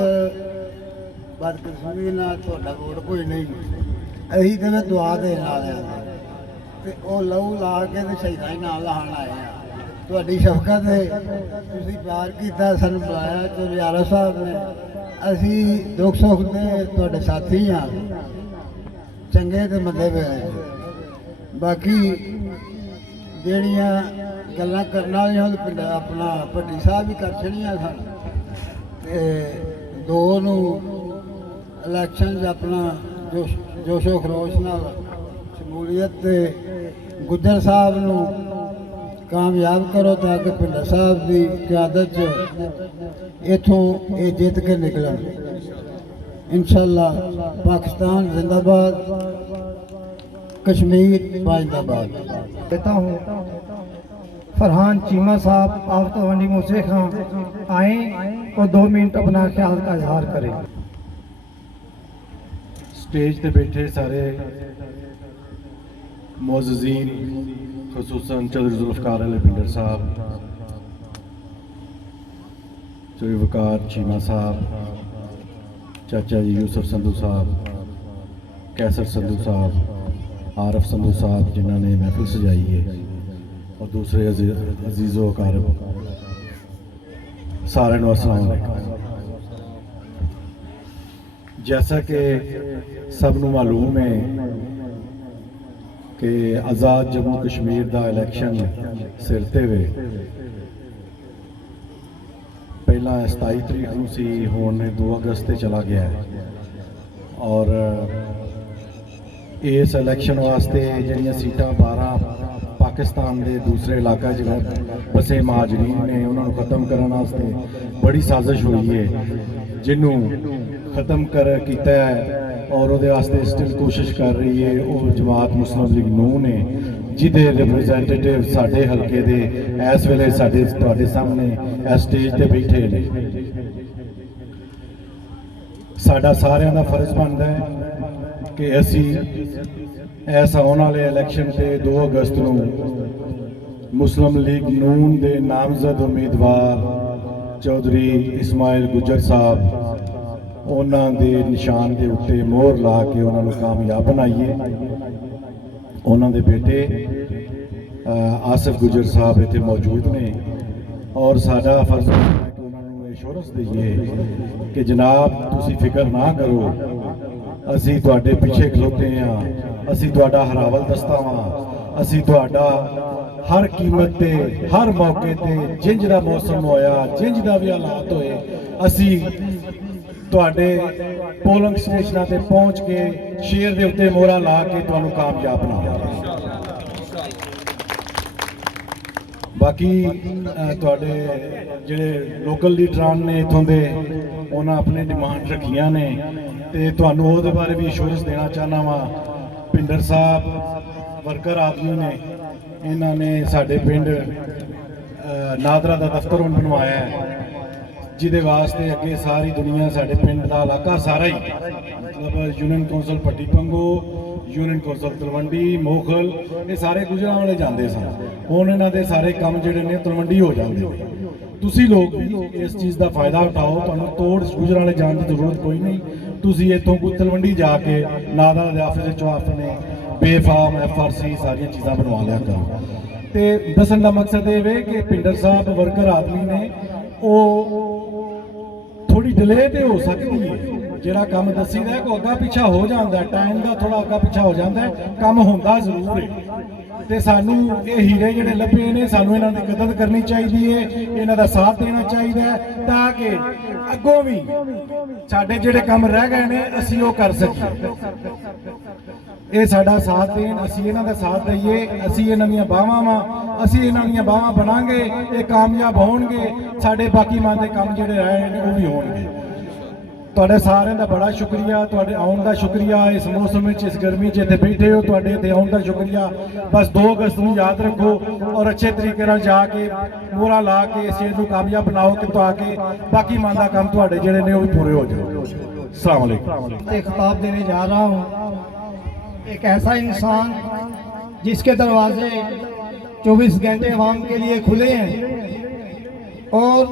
ਬਦਕਿਸਮਤੀ ਨਾਲ ਤੁਹਾਡਾ ਵੋਟ ਕੋਈ ਨਹੀਂ, ਅਸੀਂ ਤੇ ਦੁਆ ਦੇਣ ਵਾਲਿਆਂ ਨੇ ਤੇ ਉਹ ਲਹੂ ਲਾ ਕੇ ਤੇ ਸ਼ਹੀਦਾਂ ਹੀ ਨਾਲ ਲਾਉਣ ਆਏ ਆ। ਤੁਹਾਡੀ ਸ਼ਫਕਤ ਹੈ, ਤੁਸੀਂ ਪਿਆਰ ਕੀਤਾ, ਸਾਨੂੰ ਬੁਲਾਇਆ ਚੌਧਰੀ ਆਲਾ ਸਾਹਿਬ ਨੇ। ਅਸੀਂ ਦੁੱਖ ਸੁੱਖ ਦੇ ਤੁਹਾਡੇ ਸਾਥੀ ਹਾਂ, ਚੰਗੇ ਤੇ ਮੰਦੇ ਵੇਲੇ। ਬਾਕੀ ਜਿਹੜੀਆਂ ਗੱਲਾਂ ਕਰਨ ਵਾਲੀਆਂ ਪਿੰਡ ਆਪਣਾ ਭੱਟੀ ਸਾਹਿਬ ਵੀ ਕਰ ਛੜੀਆਂ ਸਨ ਤੇ 2 ਨੂੰ ਇਲੈਕਸ਼ਨ 'ਚ ਆਪਣਾ ਜੋਸ਼ੋ ਖਰੋਸ਼ ਨਾਲ ਸ਼ਮੂਲੀਅਤ ਤੇ ਗੁੱਜਰ ਸਾਹਿਬ ਨੂੰ ਕਾਮਯਾਬ ਕਰੋ ਤਾਂ ਕਿ ਪਿੰਡ ਸਾਹਿਬ ਦੀ ਕਿਆਦਤ 'ਚ ਇੱਥੋਂ ਇਹ ਜਿੱਤ ਕੇ ਨਿਕਲਣ। इंशाअल्लाह पाकिस्तान जिंदाबाद, कश्मीर जिंदाबाद। देता हूँ फरहान चीमा साहब आप तो वंडी मूसे खां आए और 2 मिनट अपना ख्याल का इजहार करें। स्टेज पे बैठे सारे मोअज़्ज़ीन खुसूसन चौधरी जुल्फ़कार अली पिंडर साहब, चौधरी वकार चीमा साहब, चाचा जी यूसुफ संधू साहब, कैसर संधू साहब, आरफ संधू साहब जिन्होंने महफिल सजाई है, और दूसरे अजीज़ो अकारब सारे को अस्सलाम वालेकुम। जैसा कि सबनों मालूम है कि आज़ाद जम्मू कश्मीर का इलैक्शन सिरते हुए पहला 27 तरीक ਨੂੰ ਸੀ, ਹੁਣ 2 ਅਗਸਤ ਤੇ ਚਲਾ ਗਿਆ ਹੈ। ਔਰ ਇਸ ਇਲੈਕਸ਼ਨ ਵਾਸਤੇ ਜਿਹੜੀਆਂ ਸੀਟਾਂ 12 ਪਾਕਿਸਤਾਨ ਦੇ ਦੂਸਰੇ ਇਲਾਕਾ ਜਿਵੇਂ ਬਸੇ ਮਹਾਜਰੀਨ ਨੇ ਉਹਨਾਂ ਨੂੰ ਖਤਮ ਕਰਨ ਵਾਸਤੇ ਬੜੀ ਸਾਜ਼ਿਸ਼ ਹੋਈ ਹੈ, ਜਿਹਨੂੰ ਖਤਮ ਕੀਤਾ ਹੈ ਔਰ ਉਹਦੇ ਵਾਸਤੇ ਸਟਿਲ ਕੋਸ਼ਿਸ਼ ਕਰ ਰਹੀ ਹੈ ਉਹ ਜਮਾਤ ਮੁਸਲਿਮ ਲੀਗ ਨੂਨ ਹੈ, ਜਿਹਦੇ ਰਿਪਰੈਜ਼ੈਂਟੇਟਿਵ ਸਾਡੇ ਹਲਕੇ ਦੇ ਇਸ ਵੇਲੇ ਸਾਡੇ ਤੁਹਾਡੇ ਸਾਹਮਣੇ ਇਸ ਸਟੇਜ ਤੇ ਬੈਠੇ ਨੇ। ਸਾਡਾ ਸਾਰਿਆਂ ਦਾ ਫਰਜ਼ ਬਣਦਾ ਹੈ ਕਿ ਅਸੀਂ ਇਸ ਆਉਣ ਵਾਲੇ ਇਲੈਕਸ਼ਨ ਤੇ 2 ਅਗਸਤ ਨੂੰ ਮੁਸਲਿਮ ਲੀਗ ਨੂਨ ਦੇ ਨਾਮਜ਼ਦ ਉਮੀਦਵਾਰ ਚੌਧਰੀ ਇਸਮਾਈਲ ਗੁੱਜਰ ਸਾਹਿਬ ਉਹਨਾਂ ਦੇ ਨਿਸ਼ਾਨ ਦੇ ਉੱਤੇ ਮੋਹਰ ਲਾ ਕੇ ਉਹਨਾਂ ਨੂੰ ਕਾਮਯਾਬ ਬਣਾਈਏ। ਉਹਨਾਂ ਦੇ ਬੇਟੇ ਆਸਿਫ ਗੁੱਜਰ ਸਾਹਿਬ ਇੱਥੇ ਮੌਜੂਦ ਨੇ ਔਰ ਸਾਡਾ ਫਰਜ਼ ਹੈ ਕਿ ਉਹਨਾਂ ਨੂੰ ਅਸ਼ੋਰੈਂਸ ਦਈਏ ਕਿ ਜਨਾਬ ਤੁਸੀਂ ਫਿਕਰ ਨਾ ਕਰੋ, ਅਸੀਂ ਤੁਹਾਡੇ ਪਿੱਛੇ ਖਲੋਤੇ ਹਾਂ, ਅਸੀਂ ਤੁਹਾਡਾ ਹਰਾਵਲ ਦਸਤਾ ਵਾਂ, ਅਸੀਂ ਤੁਹਾਡਾ ਹਰ ਕੀਮਤ ਤੇ ਹਰ ਮੌਕੇ ਤੇ ਜਿੰਜ ਦਾ ਮੌਸਮ ਹੋਇਆ, ਜਿੰਜ ਦਾ ਵੀ ਹਾਲਾਤ ਹੋਏ, ਅਸੀਂ ਤੁਹਾਡੇ ਪੋਲਿੰਗ ਸਟੇਸ਼ਨਾਂ ਤੇ ਪਹੁੰਚ ਕੇ ਸ਼ੇਰ ਦੇ ਉੱਤੇ ਮੋਹਰਾਂ ਲਾ ਕੇ ਤੁਹਾਨੂੰ ਕਾਮਯਾਬ ਬਣਾਵਾਂਗੇ। ਬਾਕੀ ਤੁਹਾਡੇ ਜਿਹੜੇ ਲੋਕਲ ਲੀਡਰਾਂ ਨੇ ਇਥੋਂ ਦੇ ਉਹਨਾਂ ਆਪਣੇ ਡਿਮਾਂਡ ਰੱਖੀਆਂ ਨੇ ਤੇ ਤੁਹਾਨੂੰ ਉਹਦੇ ਬਾਰੇ ਵੀ ਅਸ਼ੋਰੈਂਸ ਦੇਣਾ ਚਾਹਨਾ ਵਾਂ। ਭਿੰਡਰ ਸਾਹਿਬ ਵਰਕਰ ਆਦਮੀ ਨੇ, ਇਹਨਾਂ ਨੇ ਸਾਡੇ ਪਿੰਡ ਨਾਦਰਾ ਦਾ ਦਫ਼ਤਰ ਹੁਣ ਬਣਵਾਇਆ ਹੈ, ਜਿਹਦੇ ਵਾਸਤੇ ਅੱਗੇ ਸਾਰੀ ਦੁਨੀਆ ਸਾਡੇ ਪਿੰਡ ਦਾ ਇਲਾਕਾ ਸਾਰਾ ਹੀ ਮਤਲਬ union council Bhatti Pango union council Talwandi, Mokhal, ਇਹ ਸਾਰੇ ਗੁਜਰਾਂਵਾਲੇ ਜਾਂਦੇ ਸਨ। ਹੁਣ ਇਹਨਾਂ ਦੇ ਸਾਰੇ ਕੰਮ ਜਿਹੜੇ ਨੇ ਤਲਵੰਡੀ ਹੋ ਜਾਂਦੇ ਨੇ। ਤੁਸੀਂ ਲੋਕ ਵੀ ਇਸ ਚੀਜ਼ ਦਾ ਫਾਇਦਾ ਉਠਾਓ। ਤੁਹਾਨੂੰ ਤੋੜ ਗੁਜਰਾਂਵਾਲੇ ਜਾਣ ਦੀ ਜ਼ਰੂਰਤ ਕੋਈ ਨਹੀਂ। ਤੁਸੀਂ ਇੱਥੋਂ ਤਲਵੰਡੀ ਜਾ ਕੇ ਨਾਦਰਾ ਦੇ ਆਫਿਸ ਵਿੱਚੋਂ ਆਪਣੇ ਬੇਫਾਰਮ FRC ਸਾਰੀਆਂ ਚੀਜ਼ਾਂ ਬਣਵਾ ਲਿਆ ਕਰੋ। ਤੇ ਦੱਸਣ ਦਾ ਮਕਸਦ ਇਹ ਵੇ ਕਿ ਪਿੰਡਰ ਸਾਹਿਬ ਵਰਕਰ ਆਦਮੀ ਨੇ, ਉਹ ਥੋੜੀ ਡਿਲੇ ਤੇ ਹੋ ਸਕਦੀ ਹੈ। ਜਿਹੜਾ ਕੰਮ ਦੱਸੀਦਾ ਹੈ ਕੋਈ ਅੱਗਾ ਪਿੱਛਾ ਹੋ ਜਾਂਦਾ, ਟਾਈਮ ਦਾ ਥੋੜਾ ਅੱਗਾ ਪਿੱਛਾ ਹੋ ਜਾਂਦਾ, ਕੰਮ ਹੁੰਦਾ ਜ਼ਰੂਰ ਹੈ। ਤੇ ਸਾਨੂੰ ਇਹ ਹੀਰੇ ਜਿਹੜੇ ਲੱਭੇ ਨੇ, ਸਾਨੂੰ ਇਹਨਾਂ ਦੀ ਕਦਰ ਕਰਨੀ ਚਾਹੀਦੀ ਹੈ, ਇਹਨਾਂ ਦਾ ਸਾਥ ਦੇਣਾ ਚਾਹੀਦਾ ਹੈ, ਤਾਂ ਕਿ ਅੱਗੋਂ ਵੀ ਸਾਡੇ ਜਿਹੜੇ ਕੰਮ ਰਹਿ ਗਏ ਨੇ ਅਸੀਂ ਉਹ ਕਰ ਸਕੀਏ। ਇਹ ਸਾਡਾ ਸਾਥ ਦੇਣ, ਅਸੀਂ ਇਹਨਾਂ ਦਾ ਸਾਥ ਦਈਏ। ਅਸੀਂ ਇਹਨਾਂ ਦੀਆਂ ਬਾਹਾਂ ਵਾਂ, ਅਸੀਂ ਇਹਨਾਂ ਦੀਆਂ ਬਾਹਾਂ ਬਣਾਂਗੇ, ਇਹ ਕਾਮਯਾਬ ਹੋਣਗੇ। ਸਾਡੇ ਬਾਕੀ ਮਨ ਦੇ ਕੰਮ ਜਿਹੜੇ ਰਹੇ ਨੇ ਉਹ ਵੀ ਹੋਣਗੇ। ਤੁਹਾਡੇ ਸਾਰਿਆਂ ਦਾ ਬੜਾ ਸ਼ੁਕਰੀਆ, ਤੁਹਾਡੇ ਆਉਣ ਦਾ ਸ਼ੁਕਰੀਆ। ਇਸ ਮੌਸਮ ਵਿੱਚ, ਇਸ ਗਰਮੀ 'ਚ ਇੱਥੇ ਬੈਠੇ ਹੋ, ਤੁਹਾਡੇ ਇੱਥੇ ਆਉਣ ਦਾ ਸ਼ੁਕਰੀਆ। ਬਸ 2 ਅਗਸਤ ਨੂੰ ਯਾਦ ਰੱਖੋ ਔਰ ਅੱਛੇ ਤਰੀਕੇ ਨਾਲ ਜਾ ਕੇ ਮੋਹਰਾਂ ਲਾ ਕੇ ਇਸ ਚੀਜ਼ ਨੂੰ ਕਾਮਯਾਬ ਬਣਾਓ ਕਿ ਤਾਂ ਕਿ ਬਾਕੀ ਮਨ ਦਾ ਕੰਮ ਤੁਹਾਡੇ ਜਿਹੜੇ ਨੇ ਉਹ ਵੀ ਪੂਰੇ ਹੋ ਜਾਣ। अस्सलाम वालेकुम। एक खिताब देने जा रहा हूँ, एक ऐसा इंसान जिसके दरवाजे 24 घंटे आवाम के लिए खुले हैं और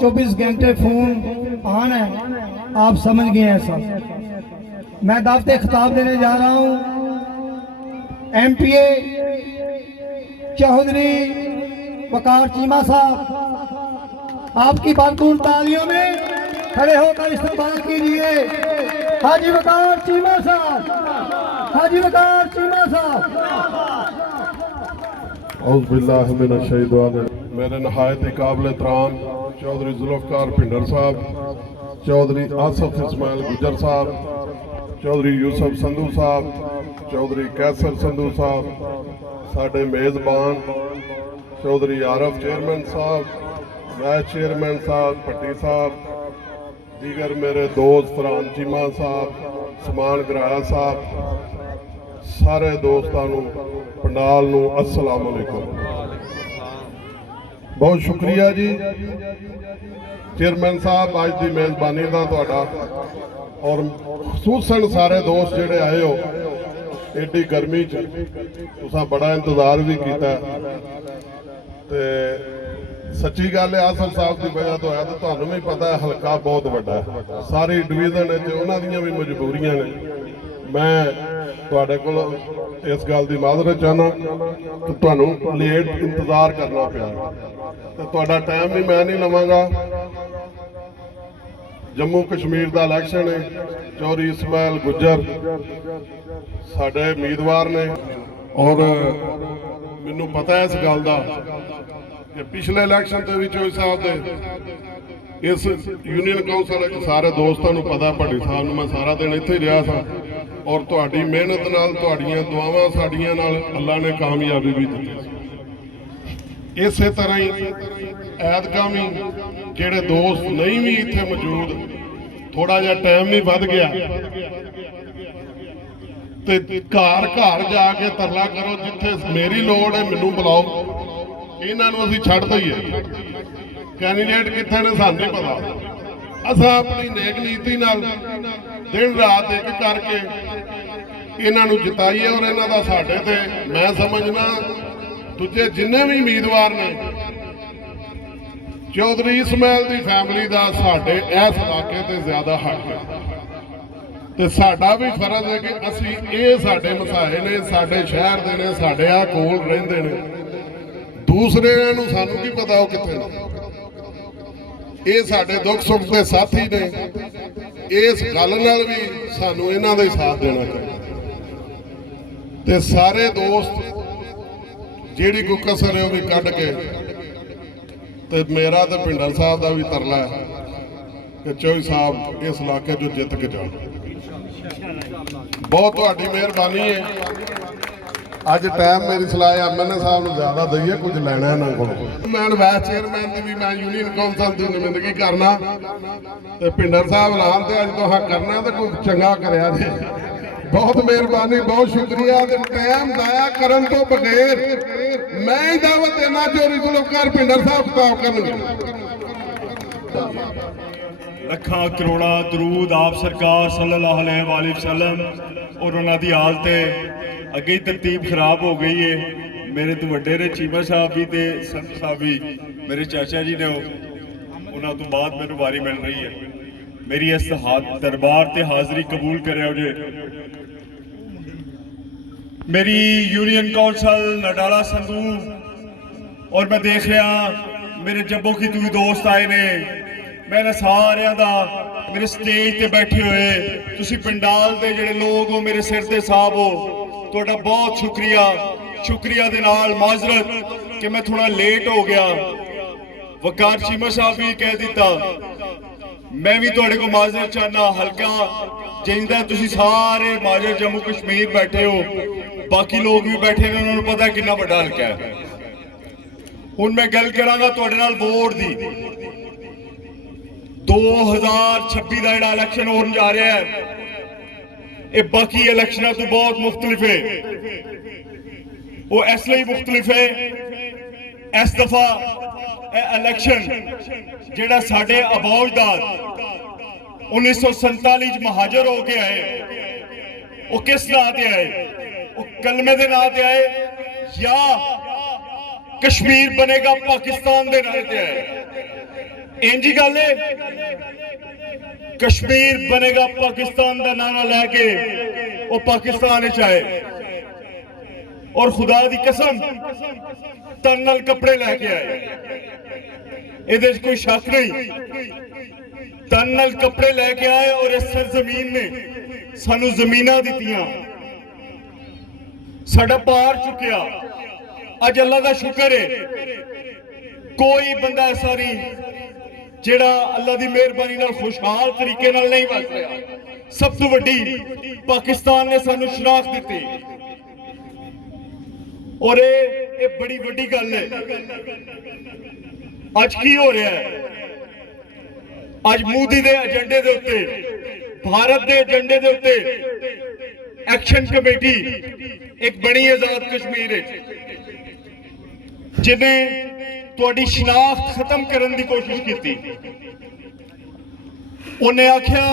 24 घंटे फ़ोन ऑन है। आप समझ गए हैं सब। मैं दावत खिताब देने जा रहा हूँ MPA चौधरी वकार चीमा साहब, आपकी भरपूर तालियों में खड़े होकर इस्तेमाल कीजिए। हाजी वकार चीमा साहब, हाजी वकार चीमा साहब। मेरे नहायत काबिल एहतराम चौधरी जुल्फकार भिंडर साहब, चौधरी आसफ इस्माइल गुजर साहब, चौधरी यूसुफ संधू साहब, चौधरी कैसर संधू साहब, साडे मेज़बान चौधरी आरफ चेयरमैन साहब, वाइस चेयरमैन साहब भट्टी साहब, दीगर मेरे दोस्त फरहान चीमा साहब, समान गराया साहब, सारे दोस्तों पंडाल नूं अस्सलाम वालेकुम। बहुत शुक्रिया जी चेयरमैन साहब अज की मेज़बानी का तुहाडा, और खसूसन सारे दोस्त जिहड़े आए हो एडी गर्मी तुसां बड़ा इंतजार भी किया। ते सच्ची गल है आसफ साहब की वजह तो है, तो तुहानूं भी पता है हल्का बहुत वड्डा है, सारी डिवीजन उन्हां दीयां भी मजबूरियां ने। मैं तुहाडे कोल इस गल की माजरत चाहना कि तुहानूं लेट इंतजार करना पिया, तो तुहाडा टाइम भी मैं नहीं लवांगा। जम्मू कश्मीर का इलैक्शन है, चौधरी इस्माइल गुजर साडे उम्मीदवार ने, और मैनूं पता है इस गल का कि पिछले इलैक्शन के भी चौधरी साहब दे इस यूनियन काउंसिल सारे दोस्तों को पता, भट्टी साहब मैं सारा दिन इत्थे रहा था, और तुहाडी मेहनत नाल तुहाडीआं दुआवां साडीआं नाल अल्लाह ने कामयाबी भी दी। इस तरह ही ऐतकां भी जिहड़े दोस्त नहीं भी इत्थे मौजूद, थोड़ा जिहा टाइम भी वध गया, ते घर घर जाके तरला करो जिथे मेरी लोड़ है मैनूं बुलाओ। इन्हां नूं असीं छड्ड दईए, कैंडीडेट कित्थे ने सानूं नहीं पता। असां अपनी नेक नीति नाल दिन रात एक करके इन्हां नूं जिताईए, और इन्हां दा साडे ते मैं समझना दूजे जिन्ने भी उम्मीदवार ने चौधरी इस्माइल की फैमिली का साडे इस इलाके ते ज्यादा हक है, ते साडा भी फर्ज है कि असीं ये साडे मसाए ने, साडे शहर दे ने, साडे आ कोल रहिंदे ने, दूसरे नूं सानूं की पता वो कित्थे ने। ये साडे दुख सुख के साथी ने, इस गल नाल भी सानूं इन्हां दा ही साथ देना चाहिए। ते सारे दोस्त जिहड़ी कोई कसर है वो भी कढ के, ते मेरा तो भिंडर साहब का भी तरला है कि चौधरी साहब इस इलाके जो जित के जाओ। बहुत तुहाडी मेहरबानी है। अज टाइम मेरी सलाह MLA साहब को ज्यादा दईए, कुछ लेना इन्हां कोलों। मैं वाइस चेयरमैन की भी मैं यूनियन काउंसिल की नुमाइंदगी करना, ते भिंडर साहब ऐलान तो अज तुहां करना, तो कुछ चंगा करिया जे। बहुत मेहरबानी, बहुत शुक्रिया। टाइम जाया करन तो बगैर मैं ही दावत देना चौधरी जुल्फकार भिंडर साहब खिताब करनगे। ਲੱਖਾਂ ਕਰੋੜਾਂ ਦਰੂਦ ਆਪ ਸਰਕਾਰ ਸੱਲੱਲਾਹੁ अलैहि वसल्लम और उन्होंने दी हालत अगे ही तरतीब खराब हो गई है। मेरे तो वड्डे ने चीमा साहब भी ते संत साहब भी मेरे चाचा जी ने उन्होंने तो बाद मैनू वारी मिल रही है। मेरी इस दरबार ते हाज़री कबूल करे जे। मेरी यूनियन कौंसल नडाला संधू और मैं देख रहा मेरे जब्बो की तू दोस्त आए ने, मैंने सारिया दा मेरे स्टेज ते बैठे हुए तुसी पंडाल दे जेड़े लोग हो मेरे सिर ते साहब हो, तुहाडा बहुत शुक्रिया। शुक्रिया दे नाल माजरत कि मैं थोड़ा लेट हो गया। वकार चीमा साहब भी कह दिता, मैं भी तुहाडे को माजरत चाहना। हल्का जिंदा तुसी सारे माजर जम्मू कश्मीर बैठे हो, बाकी लोग भी बैठे ने, उन्होंने पता कितना बड़ा हल्का है। हुण मैं गल करांगा तुहाडे नाल वोट दी। 2026 का जिहड़ा इलेक्शन होने जा रहा है ये बाकी इलेक्शनों तो बहुत मुख्तलिफ है। वो इसलिए मुख्तलिफ है, इस दफा इलेक्शन जिहड़ा साडे अबौजदाद 1947 महाजर हो के आए, वो किस नाम से आए? वो कलमे के नाम से आए या कश्मीर बनेगा पाकिस्तान के नाम से आए? इंजी गल है, कश्मीर बनेगा पाकिस्तान का नारा लैके वो पाकिस्तान आए और खुदा दी कसम तन नाल कपड़े लैके आए, ये कोई शक नहीं। तन नाल कपड़े लैके आए और इस सरजमीन ने सानू जमीना दित्तियां, साडा पार चुकिया। अज अल्लाह का शुक्र है कोई बंदा ऐसा नहीं जेड़ा अल्लाह की मेहरबानी नाल खुशहाल तरीके नाल नहीं बच रहा। सब तो वड्डी पाकिस्तान ने सानू शनाख्त दी और ये बड़ी वड्डी गल है। अज की हो रहा है? अज मोदी के एजेंडे के उत्ते, भारत के एजेंडे के उत्ते एक्शन कमेटी एक बनी आजाद कश्मीर जिन्हें तुहाडी शनाख्त खत्म करने की कोशिश की। उन्हें आख्या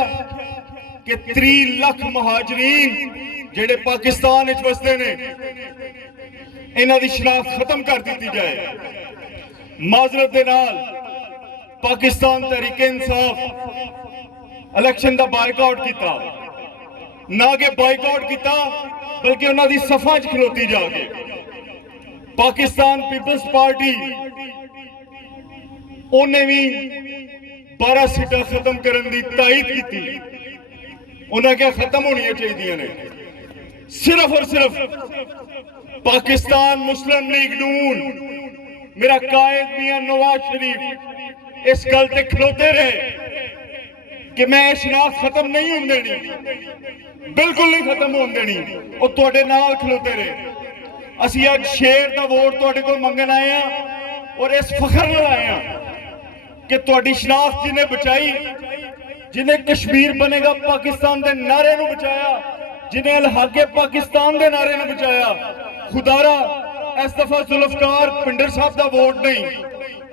कि 30 लाख महाजरीन जेडे पाकिस्तान विच वसदे ने इन्हां दी शनाख्त खत्म कर दी जाए। माजरत दे नाल पाकिस्तान तहरीके इंसाफ इलेक्शन का बायकॉट किया, ना कि बायकॉट किया बल्कि उन्हां दी सफा च खलोती जाके। पाकिस्तान पीपल्स पार्टी उन्हें भी 12 सीटां खत्म करने की तायद की। उन्हें क्या खत्म होनी चाहिए ने? सिर्फ और सिर्फ पाकिस्तान मुस्लिम लीग नून मेरा कायद मियां नवाज शरीफ इस गल ते खलोते रहे कि मैं शनाख्त खत्म नहीं होने देनी, बिल्कुल नहीं खत्म होने देनी। और तुहाडे नाल खलोते रहे। असी आज शेर का वोट तुहाडे कोल मंगन आए हैं और इस फखर नाल आए हैं कि तुहाडी शनाख्त जिन्हें बचाई, जिन्हें कश्मीर बनेगा पाकिस्तान के नारे नूं बचाया, जिन्हें अलहाके पाकिस्तान के नारे नूं बचाया। खुदारा इस दफा जुल्फकार पिंडर साहब का वोट नहीं,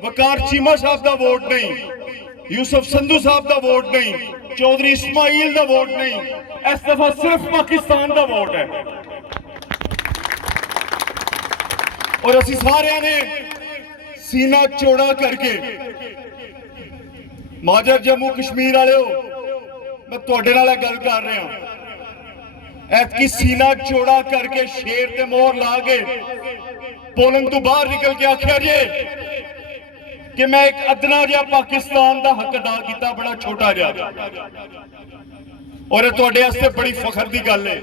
वकार चीमा साहब का वोट नहीं, यूसुफ संधू साहब का वोट नहीं, चौधरी इस्माइल का वोट नहीं, इस दफा सिर्फ पाकिस्तान का वोट है। और असी सारे ने सीना चौड़ा करके माजर जम्मू कश्मीर वाले हो, मैं तुहाडे नाल गल कर रहा, ऐतकी सीना चौड़ा करके शेर ते मोहर ला के पोलैंड तो बाहर निकल के आख्या जे कि मैं एक अदना जिहा पाकिस्तान का हक अदा किया, बड़ा छोटा जिहा। और तुहाडे वास्ते बड़ी फखर की गल है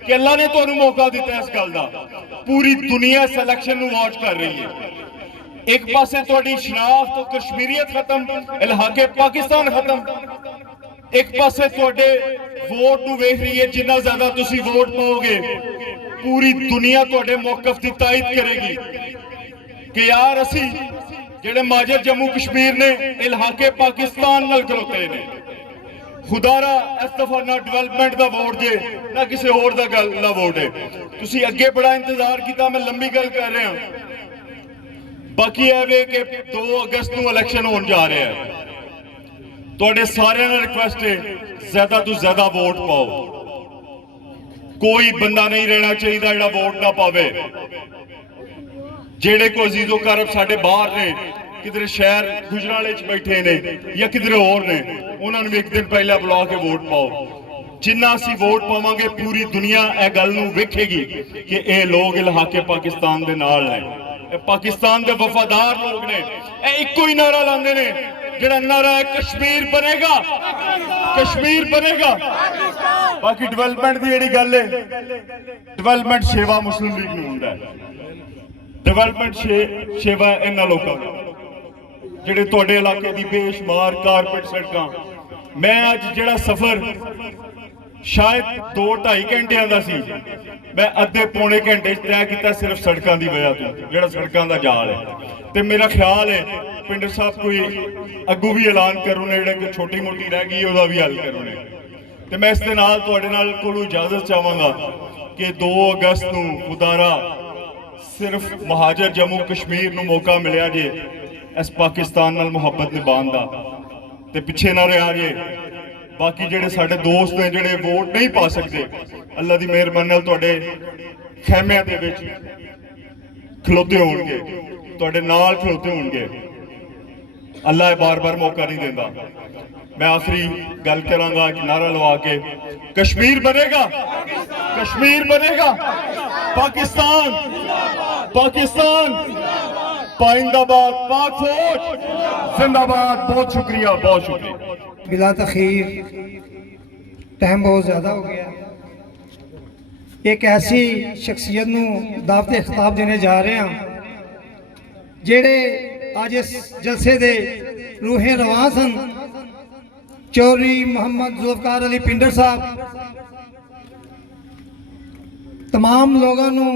कि अल्लाह ने तुहानू मौका दिता इस गल का। पूरी दुनिया इस इलेक्शन नू वॉच कर रही है। एक पासे तुहाडी शनाख्त तो कश्मीरियत खत्म, इलाके पाकिस्तान खत्म, एक पासे तुहाडे वोट नू वेख रही है। जिन्ना ज्यादा तुसी वोट पाओगे पूरी दुनिया तुहाडे मौकफ की तायद करेगी कि यार असी जेडे माजर जम्मू कश्मीर ने इलाके पाकिस्तान नाल खलोते ने। खुदारा इस दफा ना डिवेलपमेंट का वोट जे ना किसी होर दा गल दा वोट है। तुसी अगे बड़ा इंतजार किया, मैं लंबी गल कर रहा। बाकी है वे कि 2 अगस्त को इलेक्शन होने जा रहा है। ਤੁਹਾਡੇ ਸਾਰਿਆਂ ਨੂੰ ਰਿਕੁਐਸਟ ਹੈ ਜ਼ਿਆਦਾ ਤੋਂ ਜ਼ਿਆਦਾ ਵੋਟ ਪਾਓ। ਕੋਈ ਬੰਦਾ ਨਹੀਂ ਰਹਿਣਾ ਚਾਹੀਦਾ ਜਿਹੜਾ ਵੋਟ ਨਾ ਪਾਵੇ। ਜਿਹੜੇ ਕੋਈ ਅਜ਼ੀਜ਼ੋ ਕਰਬ ਸਾਡੇ ਬਾਹਰ ਨੇ, ਕਿਧਰੇ ਸ਼ਹਿਰ ਗੁਜਰਾਲੇ 'ਚ ਬੈਠੇ ਨੇ ਜਾਂ ਕਿਧਰੇ ਹੋਰ ਨੇ, ਉਹਨਾਂ ਨੂੰ ਵੀ ਇੱਕ ਦਿਨ ਪਹਿਲਾਂ ਬੁਲਾ ਕੇ ਵੋਟ ਪਾਓ। ਜਿੰਨਾ ਅਸੀਂ ਵੋਟ ਪਾਵਾਂਗੇ ਪੂਰੀ ਦੁਨੀਆ ਇਹ ਗੱਲ ਨੂੰ ਵੇਖੇਗੀ ਕਿ ਇਹ ਲੋਕ ਇਲਾਕੇ ਪਾਕਿਸਤਾਨ ਦੇ ਨਾਲ ਨੇ, ਇਹ ਪਾਕਿਸਤਾਨ ਦੇ ਵਫਾਦਾਰ ਲੋਕ ਨੇ। ਇਹ ਇੱਕੋ ਹੀ ਨਾਰਾ ਲਾਉਂਦੇ ਨੇ ਜਿਹੜਾ ਨਾਰਾ ਹੈ ਕਸ਼ਮੀਰ ਬਣੇਗਾ, ਕਸ਼ਮੀਰ ਬਣੇਗਾ। ਬਾਕੀ ਡਿਵੈਲਪਮੈਂਟ ਦੀ ਜਿਹੜੀ ਗੱਲ ਹੈ, ਡਿਵੈਲਪਮੈਂਟ ਸੇਵਾ ਮੁਸਲਿਮ ਲੀਗ ਨੂੰ ਹੁੰਦਾ ਹੈ। ਡਿਵੈਲਪਮੈਂਟ ਸੇਵਾ ਇਹਨਾਂ ਲੋਕਾਂ ਨੂੰ ਜਿਹੜੇ ਤੁਹਾਡੇ ਇਲਾਕੇ ਦੀ ਬੇਸ਼ੁਮਾਰ ਕਾਰਪੇਟ ਸੜਕਾਂ। ਮੈਂ ਅੱਜ ਜਿਹੜਾ ਸਫ਼ਰ ਸ਼ਾਇਦ 2-2.5 ਘੰਟਿਆਂ ਦਾ ਸੀ, ਮੈਂ ਅੱਧੇ ਪੌਣੇ ਘੰਟੇ 'ਚ ਤੈਅ ਕੀਤਾ ਸਿਰਫ ਸੜਕਾਂ ਦੀ ਵਜ੍ਹਾ ਤੋਂ, ਜਿਹੜਾ ਸੜਕਾਂ ਦਾ ਜਾਲ ਹੈ। ਤੇ ਮੇਰਾ ਖਿਆਲ ਹੈ ਪਿੰਡਰ ਸਾਹਿਬ ਕੋਈ ਅੱਗੂ ਵੀ ਐਲਾਨ ਕਰੂ ਨੇ, ਜਿਹੜਾ ਕਿ ਛੋਟੀ ਮੋਟੀ ਰਹਿ ਗਈ ਉਹਦਾ ਵੀ ਹੱਲ ਕਰੂ ਨੇ। ਤੇ ਮੈਂ ਇਸ ਦੇ ਨਾਲ ਤੁਹਾਡੇ ਨਾਲ ਕੋਲੋਂ ਇਜਾਜ਼ਤ ਚਾਹਾਂਗਾ ਕਿ 2 ਅਗਸਤ ਨੂੰ ਖੁਦਾਰਾ ਸਿਰਫ ਮਹਾਜਰ ਜੰਮੂ ਕਸ਼ਮੀਰ ਨੂੰ ਮੌਕਾ ਮਿਲਿਆ ਜੇ ਇਸ ਪਾਕਿਸਤਾਨ ਨਾਲ ਮੁਹੱਬਤ ਨਿਭਾਉਣ ਦਾ, ਤੇ ਪਿੱਛੇ ਨਾ ਰਿਹਾ ਜੇ। ਬਾਕੀ ਜਿਹੜੇ ਸਾਡੇ ਦੋਸਤ ਨੇ ਜਿਹੜੇ ਵੋਟ ਨਹੀਂ ਪਾ ਸਕਦੇ, ਅੱਲਾ ਦੀ ਮਿਹਰਬਾਨੀ ਨਾਲ ਤੁਹਾਡੇ ਖੈਮਿਆਂ ਦੇ ਵਿੱਚ ਖਲੋਤੇ ਹੋਣਗੇ, ਤੁਹਾਡੇ ਨਾਲ ਖਲੋਤੇ ਹੋਣਗੇ। ਅੱਲਾ ਬਾਰ-ਬਾਰ ਮੌਕਾ ਨਹੀਂ ਦਿੰਦਾ। मैं आखिरी गल करांगा कि नारा लवा के कश्मीर बनेगा, कश्मीर बनेगा, पाकिस्तान पाकिस्तान पाइंदाबाद, पाक फौज जिंदाबाद। बहुत शुक्रिया, बहुत शुक्रिया। बिला तखीर टाइम बहुत ज़्यादा हो गया। एक ऐसी शख्सियत नूं दावत खिताब देने जा रहे हैं जेड़े अज इस जलसे दे रूहे रवां सन। चौधरी मोहम्मद जुल्फकार अली पिंडर साहब तमाम लोगों नूं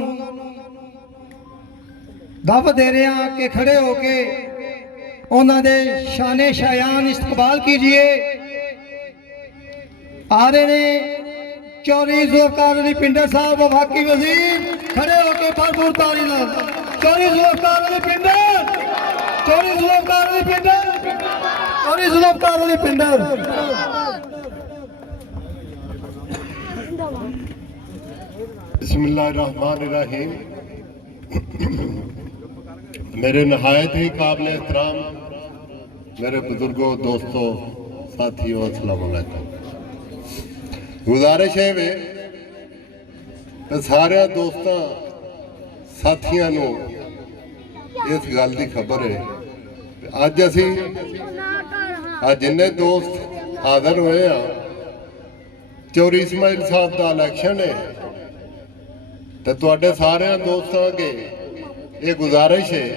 दावत दे रहे हैं कि खड़े होके उन्हां दे शाने शायान इस्तकबाल कीजिए। आ रहे ने चौधरी जुल्फकार अली पिंडर साहब वफाकी वजीर, खड़े होके भरपूर ताली नाल चौधरी जुल्फकार अली पिंडर, चौधरी जुल्फकार अली पिंडर, चौधरी जुल्फकार अली पिंडर। बिस्मिल्लाहिर्रहमानिर्रहीम। मेरे नहायत ही काबिल एहतराम मेरे बुजुर्गों, दोस्तों, साथियों, अस्सलाम वालेकुम। गुजारिश है वे सारे दोस्तों साथियों नूं इस गल की खबर है। अज असी जिन्ने दोस्त हाजिर हुए हैं, चौधरी इस्माइल साहब का इलैक्शन है, तो तुहाडे सारे दोस्तों के ये गुजारिश है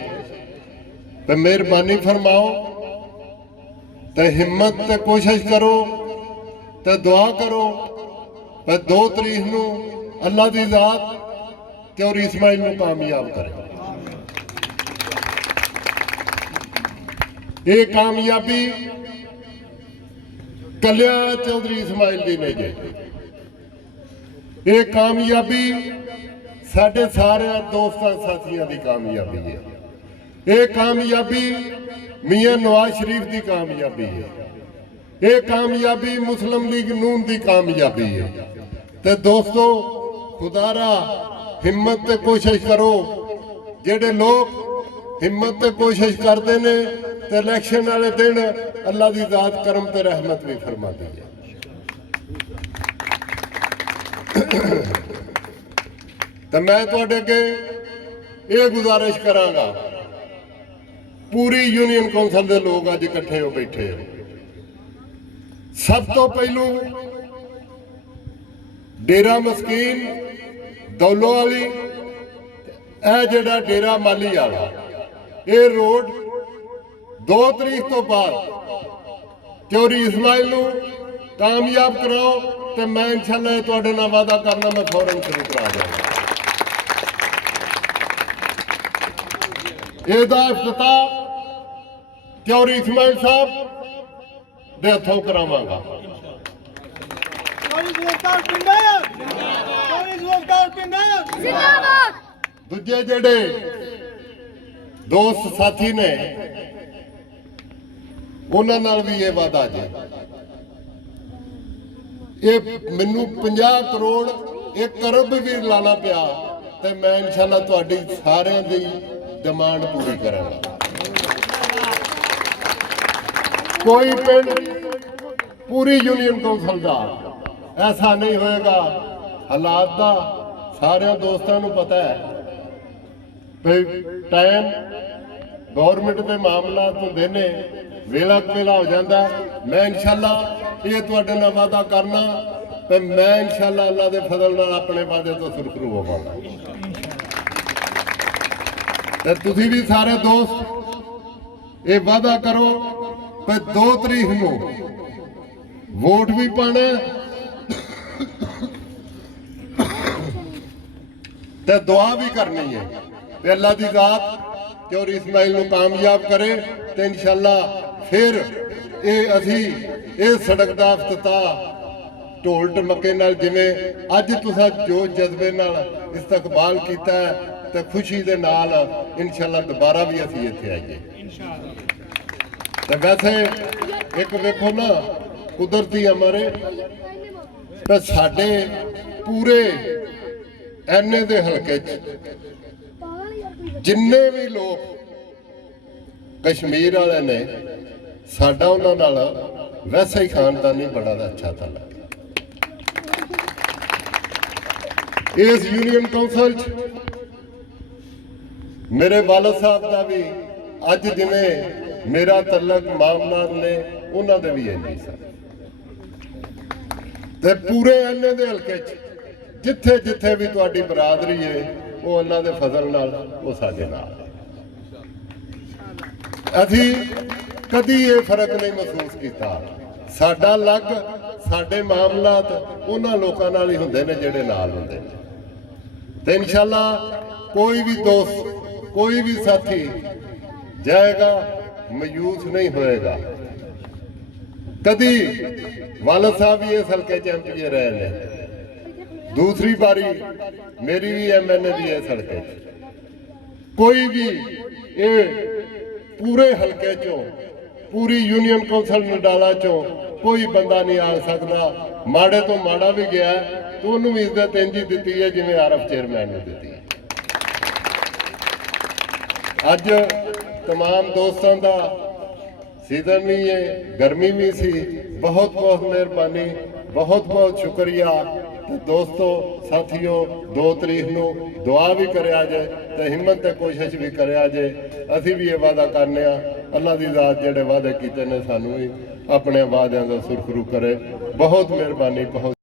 कि मेहरबानी फरमाओ तो हिम्मत ते कोशिश करो तो दुआ करो पर 2 तारीख नूं अल्लाह दी ज़ात चौधरी इस्माइल नूं कामयाब करे। ये कामयाबी कल्या चौधरी इस्माइल दी नहीं जे, ये कामयाबी साढ़े सारे दोस्तों साथियों की कामयाबी है। ये कामयाबी मियां नवाज शरीफ की कामयाबी है। ये कामयाबी मुस्लिम लीग नून की कामयाबी है। तो दोस्तों खुदारा हिम्मत ते कोशिश करो। जेडे लोग हिम्मत ते कोशिश करते हैं तो इलैक्शन वाले दिन अल्लाह की ज़ात करम ते रहमत भी फरमाती है। तो मैं तुहाडे अगे ये गुजारिश करांगा, पूरी यूनियन कौंसल के लोग अज इकट्ठे हो बैठे हो। सब तो पहलू डेरा मस्कीन दौलो वाली, यह जिहड़ा डेरा माली वाला, ये रोड 2 तारीख तो बाद चौधरी इस्माइल नूं कामयाब कराओ तो मैं इंशाअल्लाह तुहाडे नाल वादा करना मैं फौरन शुरू करा दूंगा। ਇਹਦਾ ਇਫਤਤਾਹ ਚੌਧਰੀ ਇਸਮਾइल ਸਾਹਿਬ ਦੇ ਹੱਥੋਂ ਕਰਾਵਾਂਗਾ। चौधरी जुल्फकार पिंडर, चौधरी जुल्फकार पिंडर जिंदाबाद। ਦੂਜੇ ਜਿਹੜੇ ਦੋਸਤ ਸਾਥੀ ਨੇ ਉਹਨਾਂ ਨਾਲ ਵੀ ਇਹ ਵਾਅਦਾ ਜੇ ਇਹ ਮੈਨੂੰ 50 ਕਰੋੜ 1 ਅਰਬ ਵੀ ਲਾਣਾ ਪਿਆ ਤੇ ਮੈਂ ਇਨਸ਼ਾਅੱਲਾ ਤੁਹਾਡੀ ਸਾਰਿਆਂ ਦੀ ਡਿਮਾਂਡ ਪੂਰੀ ਕਰਾਂਗਾ। ਕੋਈ ਪਿੰਡ ਪੂਰੀ ਯੂਨੀਅਨ ਕੌਂਸਲ ਦਾ ਐਸਾ ਨਹੀਂ ਹੋਏਗਾ। ਹਾਲਾਤ ਦਾ ਸਾਰਿਆਂ ਦੋਸਤਾਂ ਨੂੰ ਪਤਾ ਹੈ ਵੀ ਟਾਈਮ ਗਵਰਨਮੈਂਟ ਦੇ ਮਾਮਲਾ ਹੁੰਦੇ ਨੇ, ਵੇਲਾ ਹੋ ਜਾਂਦਾ। ਮੈਂ ਇਨਸ਼ਾਅੱਲਾ ਇਹ ਤੁਹਾਡੇ ਨਾਲ ਵਾਅਦਾ ਕਰਨਾ ਤੇ ਮੈਂ ਇਨਸ਼ਾਅੱਲਾ ਅੱਲਾ ਦੇ ਫਜ਼ਲ ਨਾਲ ਆਪਣੇ ਵਾਅਦੇ ਤੋਂ ਸੁਰਖਰੂ ਹੋਵਾਂਗਾ। ਤੇ ਤੁਸੀਂ ਵੀ ਸਾਰੇ ਦੋਸਤ ਇਹ ਵਾਅਦਾ ਕਰੋ ਕਿ 2 ਤਰੀਕ ਨੂੰ ਵੋਟ ਵੀ ਪਾਣਾ ਤੇ ਦੁਆ ਵੀ ਕਰਨੀ ਹੈ ਤੇ ਅੱਲਾ ਦੀ ਜ਼ਾਤ ਚੌਧਰੀ ਇਸਮਾइल ਨੂੰ ਕਾਮਯਾਬ ਕਰੇ ਤੇ ਇਨਸ਼ਾਅੱਲਾ ਫਿਰ ਇਹ ਅਸੀਂ ਇਹ ਸੜਕ ਦਾ ਇਫਤਤਾਹ ਢੋਲ ਢਮੱਕੇ ਨਾਲ ਜਿਵੇਂ ਅੱਜ ਤੁਸੀਂ ਜੋ ਜਜ਼ਬੇ ਨਾਲ ਇਸਤਕਬਾਲ ਕੀਤਾ ਹੈ ਤੇ ਖੁਸ਼ੀ ਦੇ ਨਾਲ ਇਨਸ਼ਾਅੱਲਾ ਦੁਬਾਰਾ ਵੀ ਅਸੀਂ ਇੱਥੇ ਆਈਏ। ਤੇ ਵੈਸੇ ਇੱਕ ਵੇਖੋ ਨਾ ਕੁਦਰਤੀ ਅਮਰ ਤੇ ਸਾਡੇ ਪੂਰੇ ਐਨੇ ਦੇ ਹਲਕੇ 'ਚ ਜਿੰਨੇ ਵੀ ਲੋਕ ਕਸ਼ਮੀਰ ਵਾਲੇ ਨੇ ਸਾਡਾ ਉਹਨਾਂ ਨਾਲ ਵੈਸੇ ਹੀ ਖਾਨਦਾਨੀ ਬੜਾ ਦਾ ਅੱਛਾ ਤਾਲੁਕ ਇਸ ਯੂਨੀਅਨ ਕੌਂਸਲ 'ਚ ਮੇਰੇ ਵਾਲਦ ਸਾਹਿਬ ਦਾ ਵੀ ਅੱਜ ਜਿਵੇਂ ਮੇਰਾ ਤਾਲੁਕ ਮਾਮਲਾਤ ਨੇ ਉਹਨਾਂ ਦੇ ਵੀ ਇੰਨੀ ਸਨ ਤੇ ਪੂਰੇ ਐਨੇ ਦੇ ਹਲਕੇ 'ਚ ਜਿੱਥੇ ਜਿੱਥੇ ਵੀ ਤੁਹਾਡੀ ਬਰਾਦਰੀ ਹੈ ਉਹ ਅੱਲਾ ਦੇ ਫਜ਼ਲ ਨਾਲ ਉਹ ਸਾਡੇ ਨਾਲ ਹੈ। ਅਸੀਂ ਕਦੀ ਇਹ ਫਰਕ ਨਹੀਂ ਮਹਿਸੂਸ ਕੀਤਾ। ਸਾਡਾ ਲੱਗ ਸਾਡੇ ਮਾਮਲਾਤ ਉਹਨਾਂ ਲੋਕਾਂ ਨਾਲ ਹੀ ਹੁੰਦੇ ਨੇ ਜਿਹੜੇ ਨਾਲ ਹੁੰਦੇ ਨੇ ਤੇ ਇਨਸ਼ਾਅੱਲਾ ਕੋਈ ਵੀ ਦੋਸਤ ਕੋਈ ਵੀ ਸਾਥੀ ਜਾਏਗਾ ਮਾਯੂਸ ਨਹੀਂ ਹੋਏਗਾ। ਕਦੀ ਵਾਲਦ ਸਾਹਿਬ ਵੀ ਇਸ ਹਲਕੇ ਚ ਐਮਪੀ ਰਹੇ ਨੇ, दूसरी बारी मेरी भी MNA भी है सड़के। कोई भी ये पूरे हल्के चो पूरी यूनियन कौंसल नडाला चो कोई बंदा नहीं आ सकता माड़े तो माड़ा भी गया तो उन्होंने भी इज्जत इंज ही दी है जिवें आरफ चेयरमैन ने दी है। अज तमाम दोस्तों का सीजन भी है, गर्मी भी सी, बहुत बहुत मेहरबानी, बहुत बहुत शुक्रिया। दोस्तों साथियों 2 तरीक ਨੂੰ ਦੁਆ ਵੀ ਕਰਿਆ ਜੇ ਤੇ ਹਿੰਮਤ ਤੇ ਕੋਸ਼ਿਸ਼ ਵੀ ਕਰਿਆ ਜੇ। ਅਸੀਂ ਵੀ ਇਹ ਵਾਅਦਾ ਕਰਨੇ ਆ ਅੱਲਾ ਦੀ ਜ਼ਾਤ ਜਿਹੜੇ ਵਾਅਦੇ ਕੀਤੇ ਨੇ ਸਾਨੂੰ ਵੀ ਆਪਣੇ ਵਾਅਦਿਆਂ ਦਾ ਸੁਰਖਰੂ ਕਰੇ। ਬਹੁਤ ਮਿਹਰਬਾਨੀ। ਬਹੁਤ